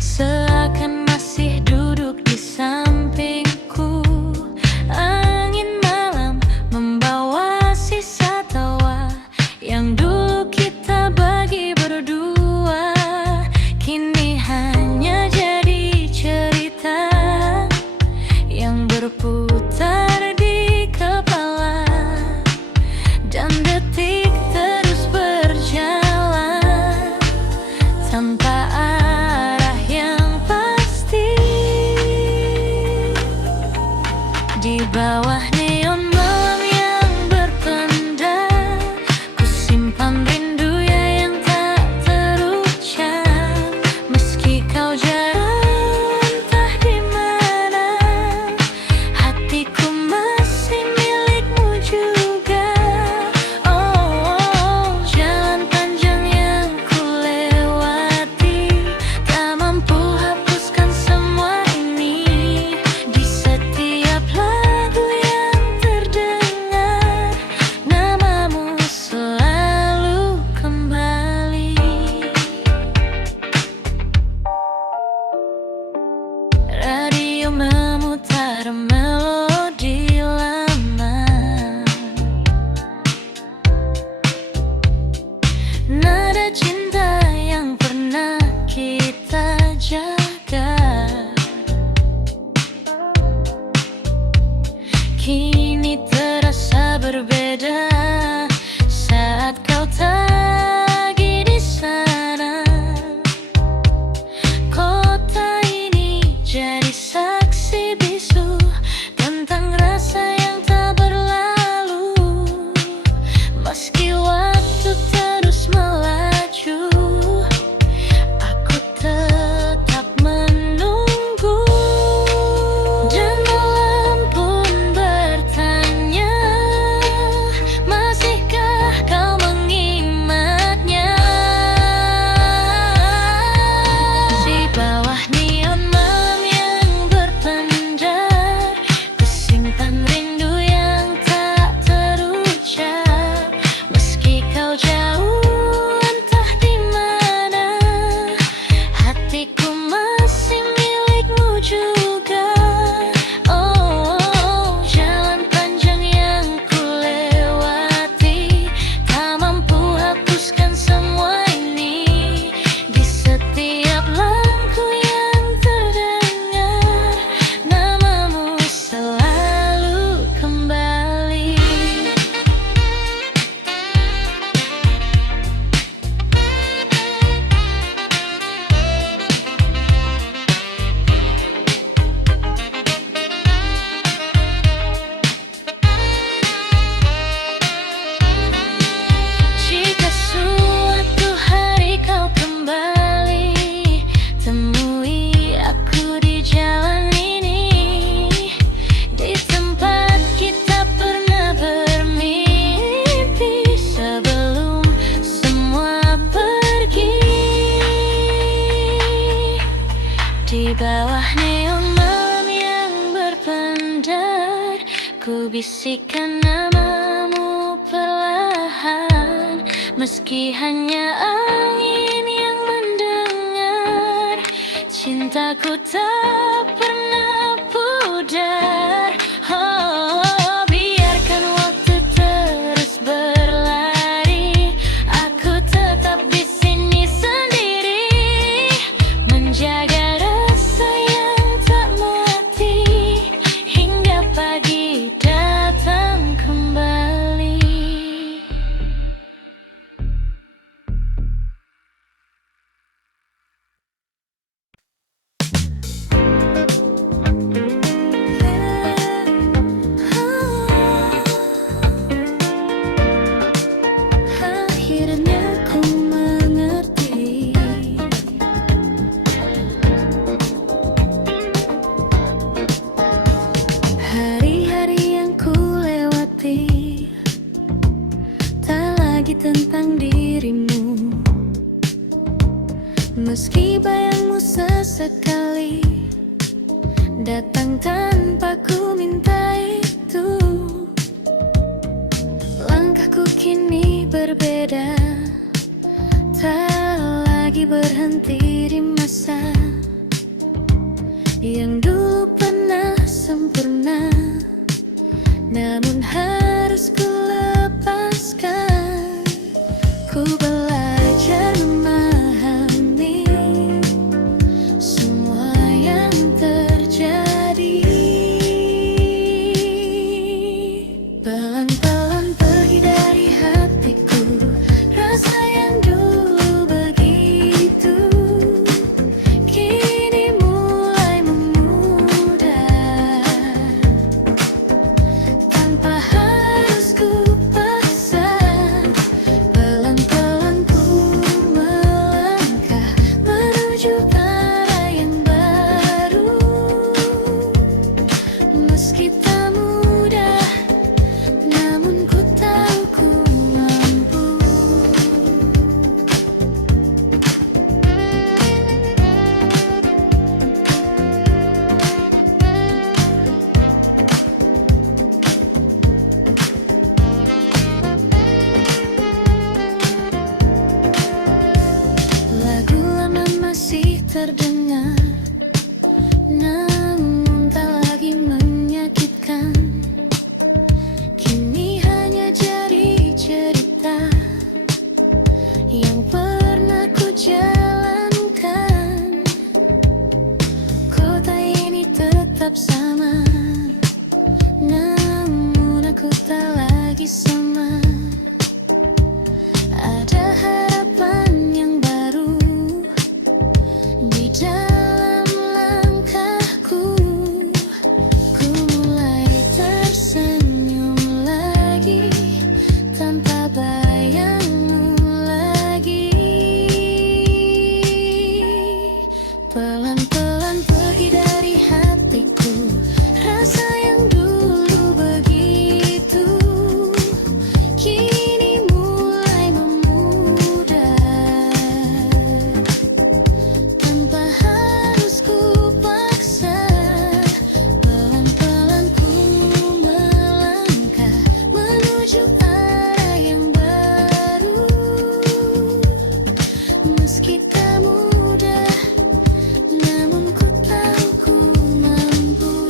seakan masih duduk di sampingku. Angin malam membawa sisa tawa yang dulu kita bagi berdua. Kini hanya jadi cerita yang berputar di kepala, dan detik terus berjalan tanpa arah yang pasti. Di bawah neon malam yang berpendar, ku simpan rindu yang tak terucap. Meski kau jauh entah di mana, hatiku masih milikmu juga. Oh, jalan panjang yang ku lewati tak mampu hapuskan semua ini. Di setiap lagu yang terdengar, namamu selalu kembali. Radio memutar melodi lama, nada cinta yang pernah kita jaga. Kini terasa berbeda saat kau tak lagi di sana. Kota ini jadi saksi bisu tentang rasa yang tak berlalu. Meski waktu terus melaju, aku tetap menunggu. Dan malam pun bertanya, masihkah kau mengingatnya? Di bawah neon malam yang berpendar, ku simpan rindu yang tak terucap. bawah neon malam yang berpendar, ku bisikkan namamu perlahan. Meski hanya angin yang mendengar, cintaku tak pernah pudar. Oh, biarkan waktu terus berlari, aku tetap di sini sendiri, menjaga rasa yang tak mati hingga pagi datang kembali. Akhirnya ku mengerti, hari-hari yang ku lewati tak lagi tentang dirimu. Meski bayangmu sesekali datang tanpa ku minta itu, langkahku kini berbeda, tak lagi berhenti di masa yang dulu pernah sempurna, namun harus ku lepaskan. Ku belajar memahami semua yang terjadi. Pelan-pelan pergi dari hatiku rasa yang dulu begitu, kini mulai memudar tanpa harus ku paksa. Pelan-pelan ku melangkah menuju arah yang baru, meski tak mudah, namun ku tahu ku mampu. Lagu lama masih terdengar, namun tak lagi menyakitkan. Kini hanya jadi cerita yang pernah ku jalankan. Kota ini tetap sama, namun aku tak lagi sama. Ada harapan yang baru di dalam langkahku. Ku mulai tersenyum lagi tanpa bayangmu lagi. Pelan-pelan pergi dari hatiku rasa yang dulu begitu, kini mulai memudar tanpa harus ku paksa. Pelan-pelan ku melangkah menuju arah yang baru, meski tak mudah, namun ku tahu ku mampu.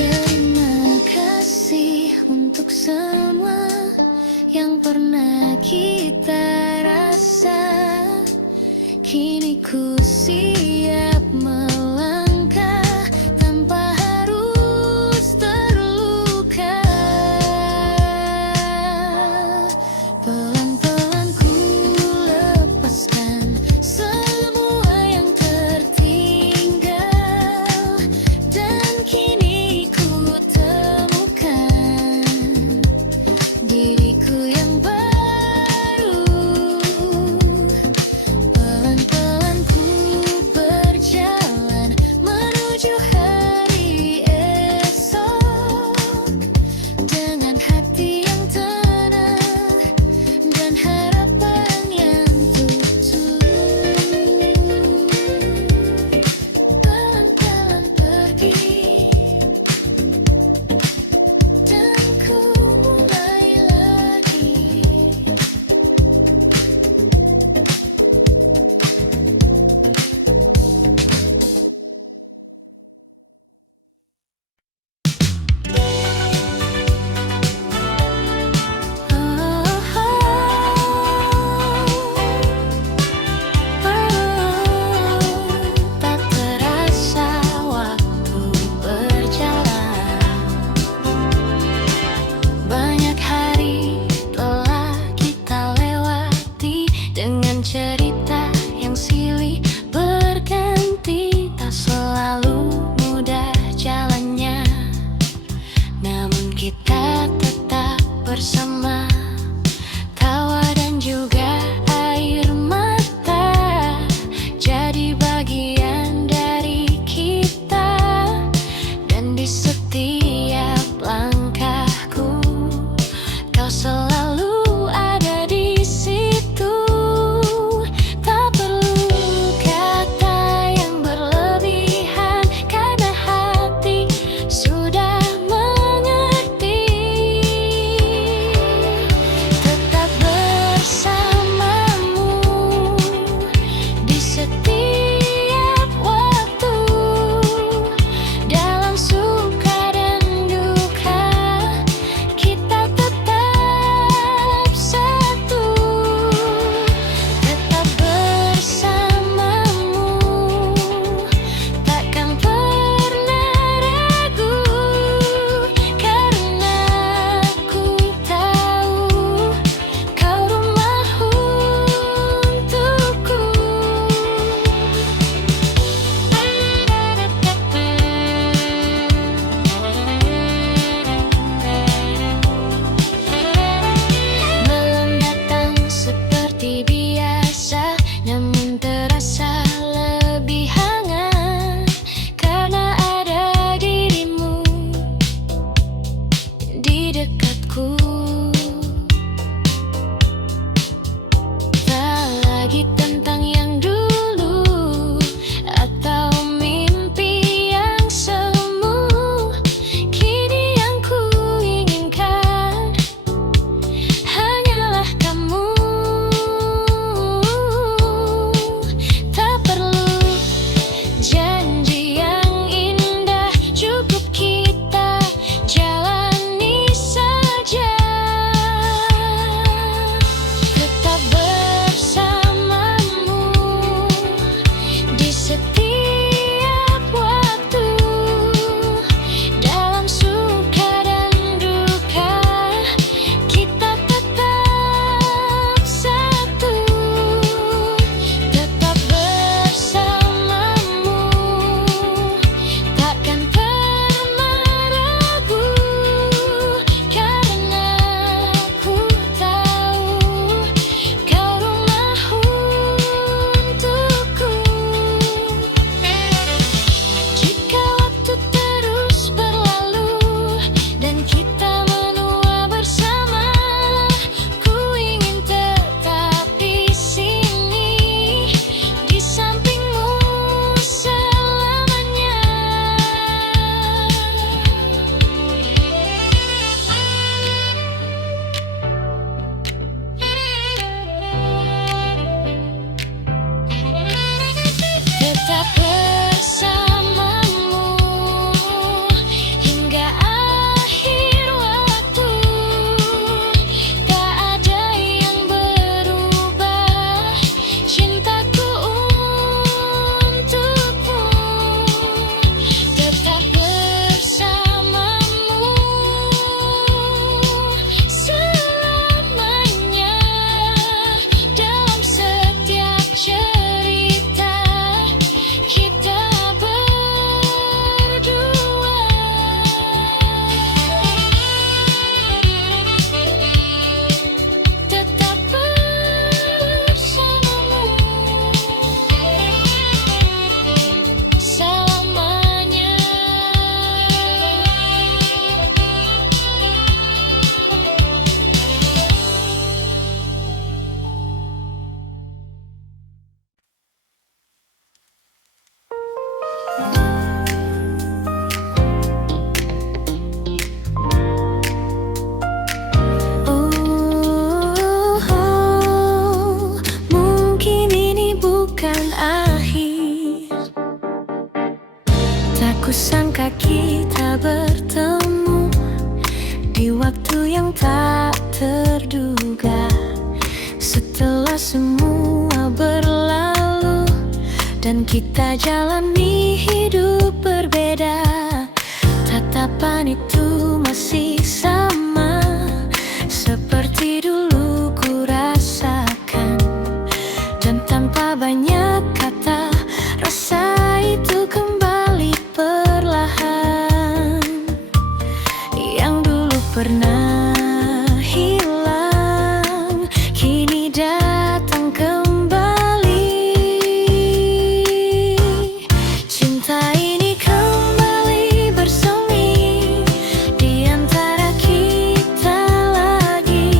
Terima kasih untuk semua yang pernah kita rasa. Kini ku siap melangkah tanpa harus terluka. Pelan-pelan ku lepaskan semua yang tertinggal, dan kini ku temukan diriku yang baru. Pelan-pelan ku hati yang tenang dan harapan yang tulus. Pelan-pelan pergi dan ku mulai lagi. Tak terasa waktu berjalan, banyak hari telah kita lewati dengan cerita yang silih berganti. Tak selalu mudah jalannya, namun kita tetap bersama. Tawa dan juga air mata jadi bagian dari kita, dan di setiap langkahku kau selalu ada di situ. Tak perlu kata yang berlebihan, karena hati sudah mengerti. bertemu di waktu yang tak terduga. Setelah semua berlalu dan kita jalani hidup berbeda, tatapan itu masih sama seperti dulu ku rasakan. Dan tanpa banyak kata, rasa itu kembali perlahan. Yang dulu pernah hilang, kini datang kembali. Cinta ini kembali bersemi di antara kita lagi.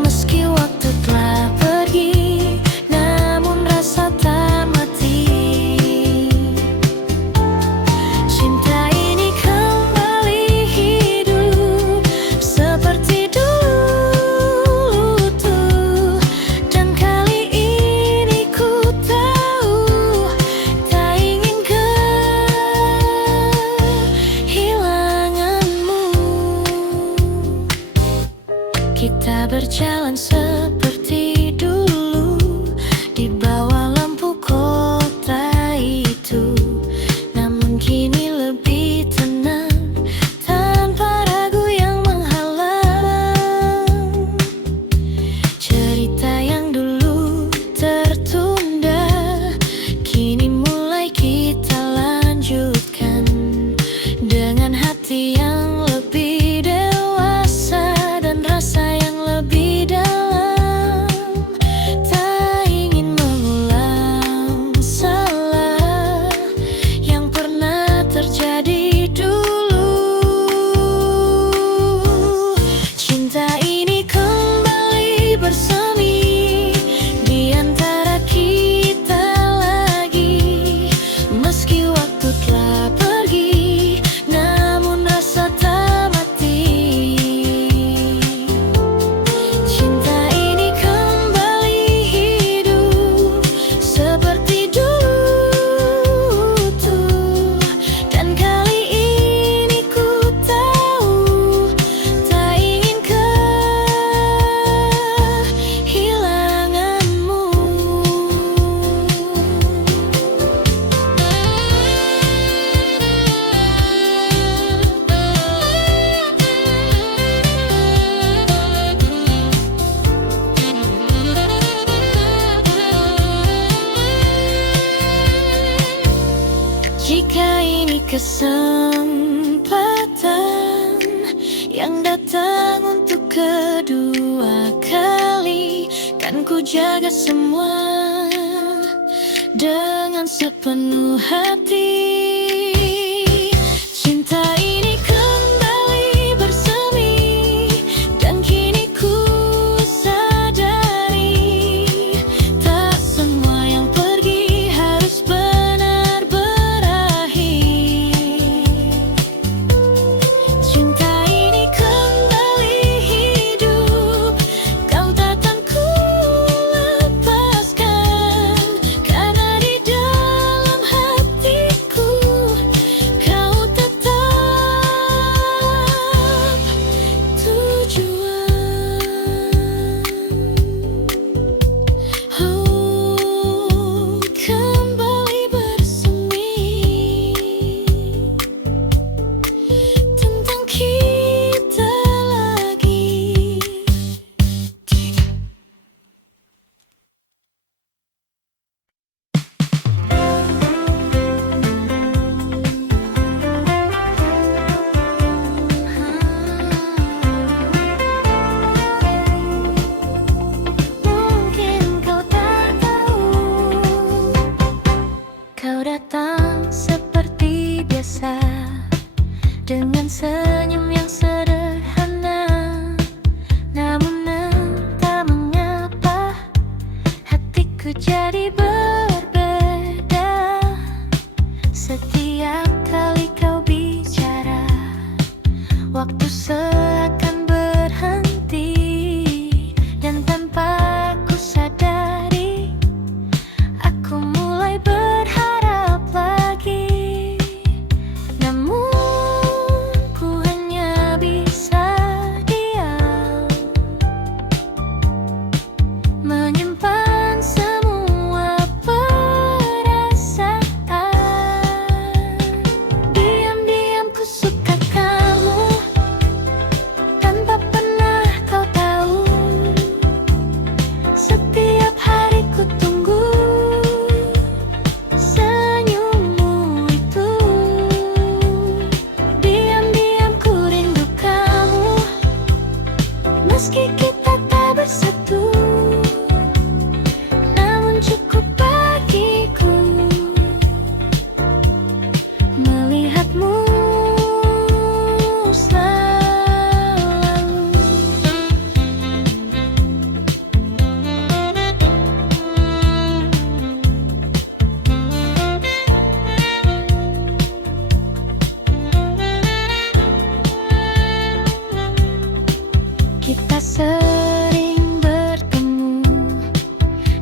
Meski waktu telah pergi, namun rasa tak mati. Cinta ini kembali hidup seperti dulu tuh. Dan kali ini ku tahu tak ingin kehilanganmu. Kita berjalan seperti dulu di bawah lampu kota itu, namun kini lebih tenang tanpa ragu yang menghalang. Cerita yang dulu tertunda kini mulai kita lanjutkan dengan hati yang lebih dewasa dan rasa yang lebih dalam. Tak ingin mengulang salah yang pernah terjadi dulu. Cinta ini kembali bersemi di antara kita lagi. Meski waktu telah pergi, namun rasa tak mati. Cinta ini kembali hidup seperti dulu tuh. Dan kali ini ku tahu tak ingin kehilanganmu. Jika ini kesempatan yang datang untuk kedua kali, kan ku jaga semua dengan sepenuh hati. Cinta ini kembali bersemi dan kini ku sadari tak semua yang pergi harus benar berakhir. Cinta ini kembali hidup, kau takkan ku lepaskan, karena di dalam hatiku Meski kita tak bersatu, namun cukup bagiku melihatmu selalu. Kita sering bertemu,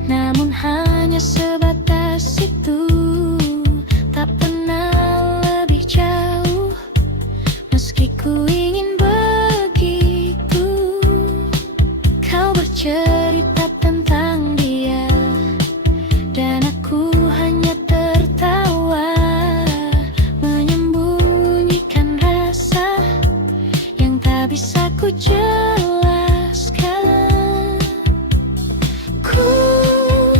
namun hanya sebatas itu. Tak pernah lebih jauh, meski ku ingin begitu. Kau bercerita tentang dia, dan aku hanya tertawa, menyembunyikan rasa yang tak bisa ku jelaskan. Ku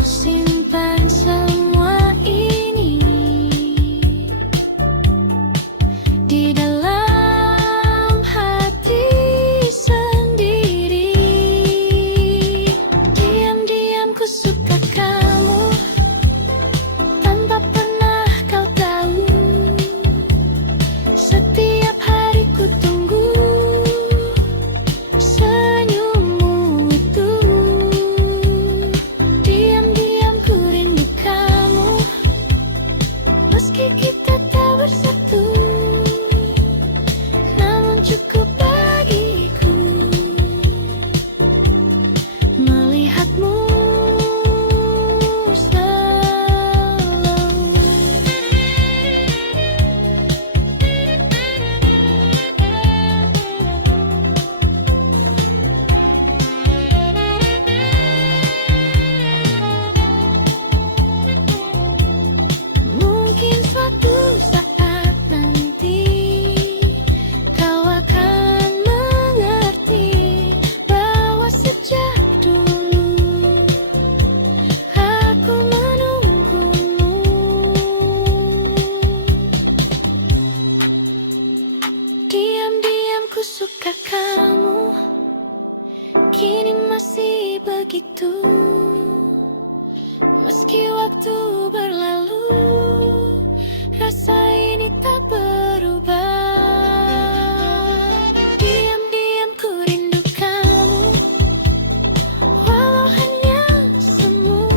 simpan semua ini di dalam hati sendiri. Diam-diam ku suka kamu, tanpa pernah kau tahu. Setiap hari ku tunggu senyummu itu. Diam-diam ku rindu kamu, meski kita tak bersatu, namun cukup bagiku melihatmu selalu. Mungkin suatu saat nanti kau akan mengerti bahwa sejak dulu aku menunggumu. Diam-diam ku suka kamu, kini masih begitu. Meski waktu berlalu, rasa ini tak berubah. Diam-diam ku rindu kamu, walau hanya semu,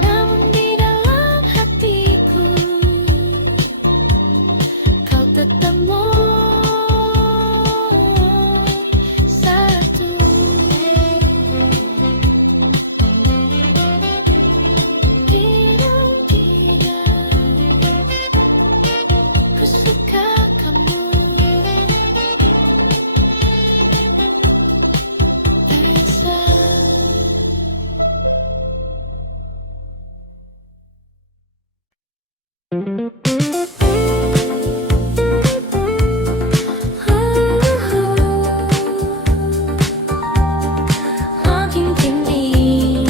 namun di dalam hatiku kau tetap satu. Ku suka kamu, Aisyah. Makin kini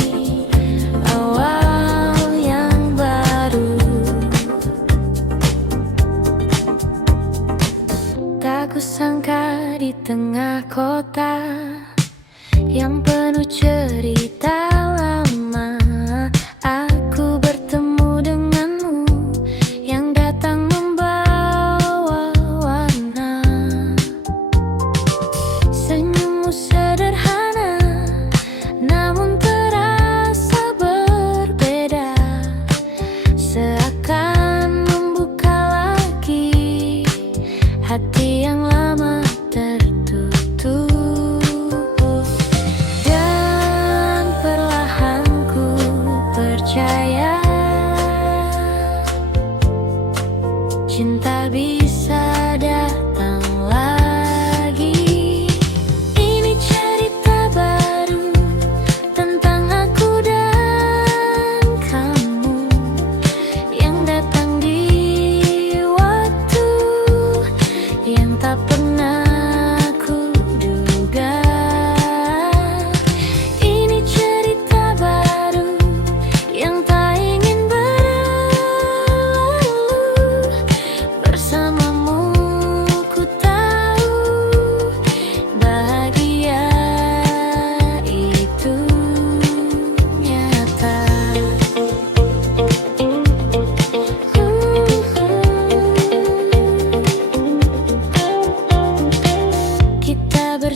awal yang baru, tak kusangka di tengah kota yang penuh cerita lama, aku bertemu denganmu yang datang membawa warna. Senyummu sederhana, namun terasa berbeda, seakan membuka lagi hati yang lama tertutup. Dan perlahan ku percaya cinta bisa datang lagi. Ini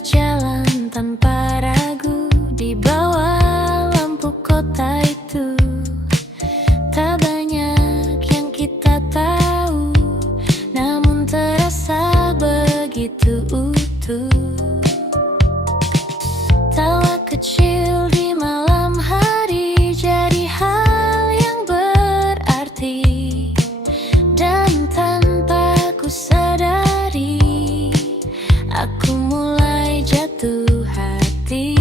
berjalan tanpa ragu di bawah lampu kota itu. Tak banyak yang kita tahu, namun terasa begitu utuh. Tawa kecil di malam hari jadi hal yang berarti, dan tanpa ku sadari aku mulai jatuh hati.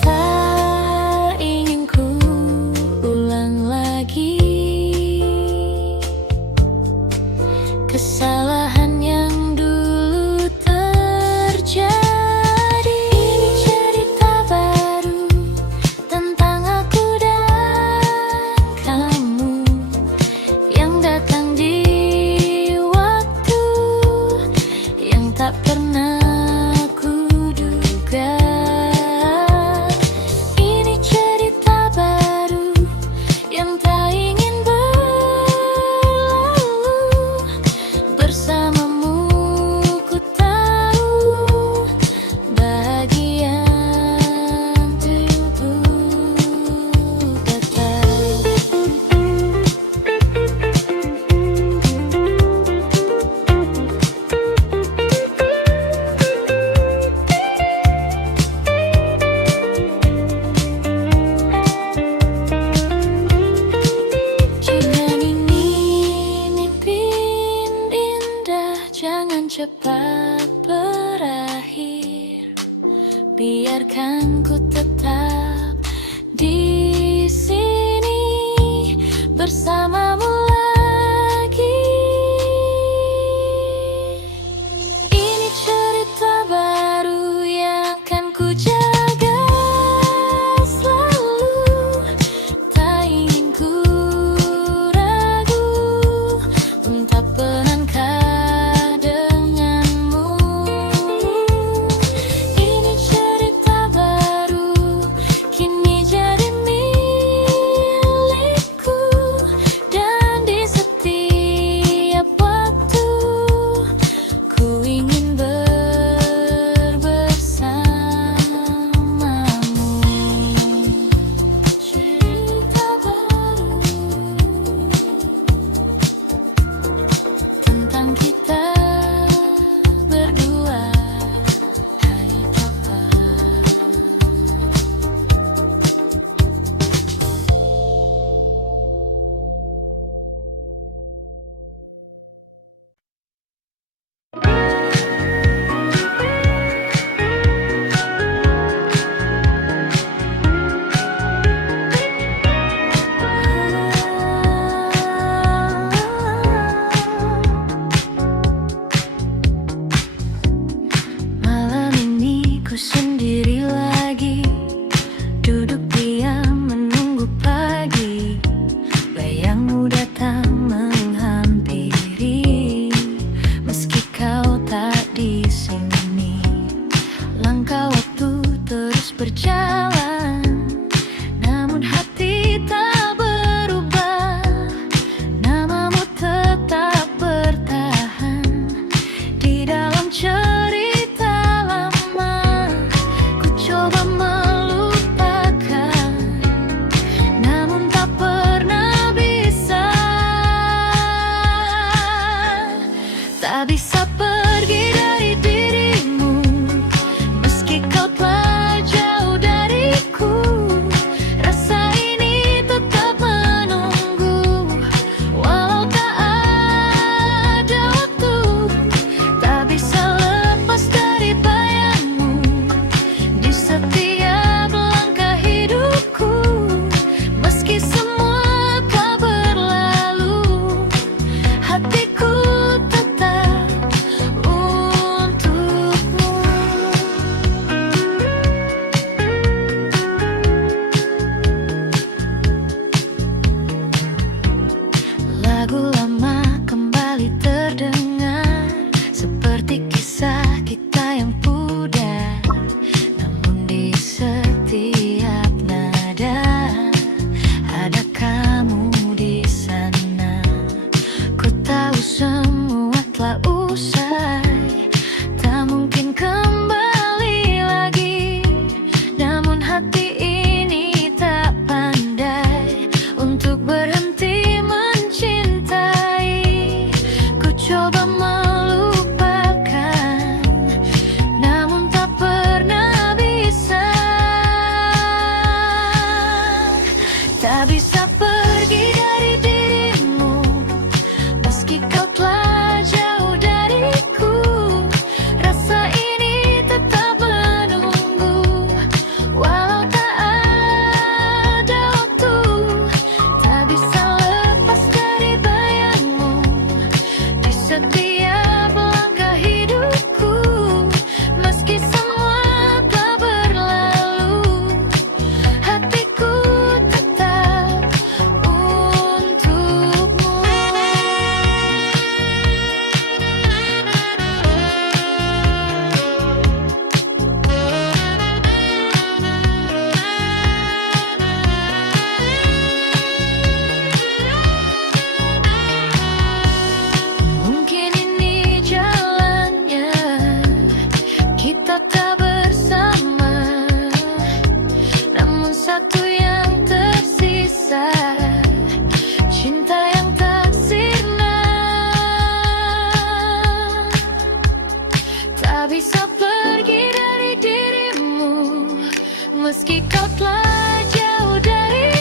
Tak ingin ku ulang lagi kesalahan yang dulu terjadi. Ini cerita baru tentang aku dan kamu yang datang di waktu yang tak pernah kuduga. Ini cerita baru yang tak ingin berlalu. Bersamamu ku tahu bahagian tubuh kata. Jika ini mimpi indah, jangan cepat berakhir. Biarkan ku tetap di sini bersamamu lagi. Ini cerita baru yang akan ku jaga selalu. Tak ingin ku ragu untuk melangkah denganmu. Ini cerita baru kini jadi milikku, dan di setiap waktu ku ingin bersamamu. Cerita baru tentang kita berdua, hai papa. Malam ini ku sendiri lagi, duduk diam menunggu pagi. Bayangmu datang menghampiri, meski kau tak di sini. Langkah waktu terus berjalan, namun hati tak berubah. Namamu tetap bertahan di dalam cerita lama. Ku coba melupakan, namun tak pernah bisa. Tak bisa pergi dari dirimu, meski kau telah jauh dari kembali lagi. Namun hati ini tak pandai untuk berhenti mencintai. Ku coba melupakan, namun tak pernah bisa. Tak bisa pergi dari dirimu, meski kau telah jauh dariku. Rasa ini tetap menunggu, walau tak ada waktu. Tak bisa lepas dari bayangmu di setiap langkah hidupku. Meski semua telah berlalu, hatiku tetap untukmu. Mungkin ini jalannya, kita tak bersama. Namun satu yang tersisa, cinta yang tak sirna. Tak bisa pergi dari dirimu, meski kau telah jauh dari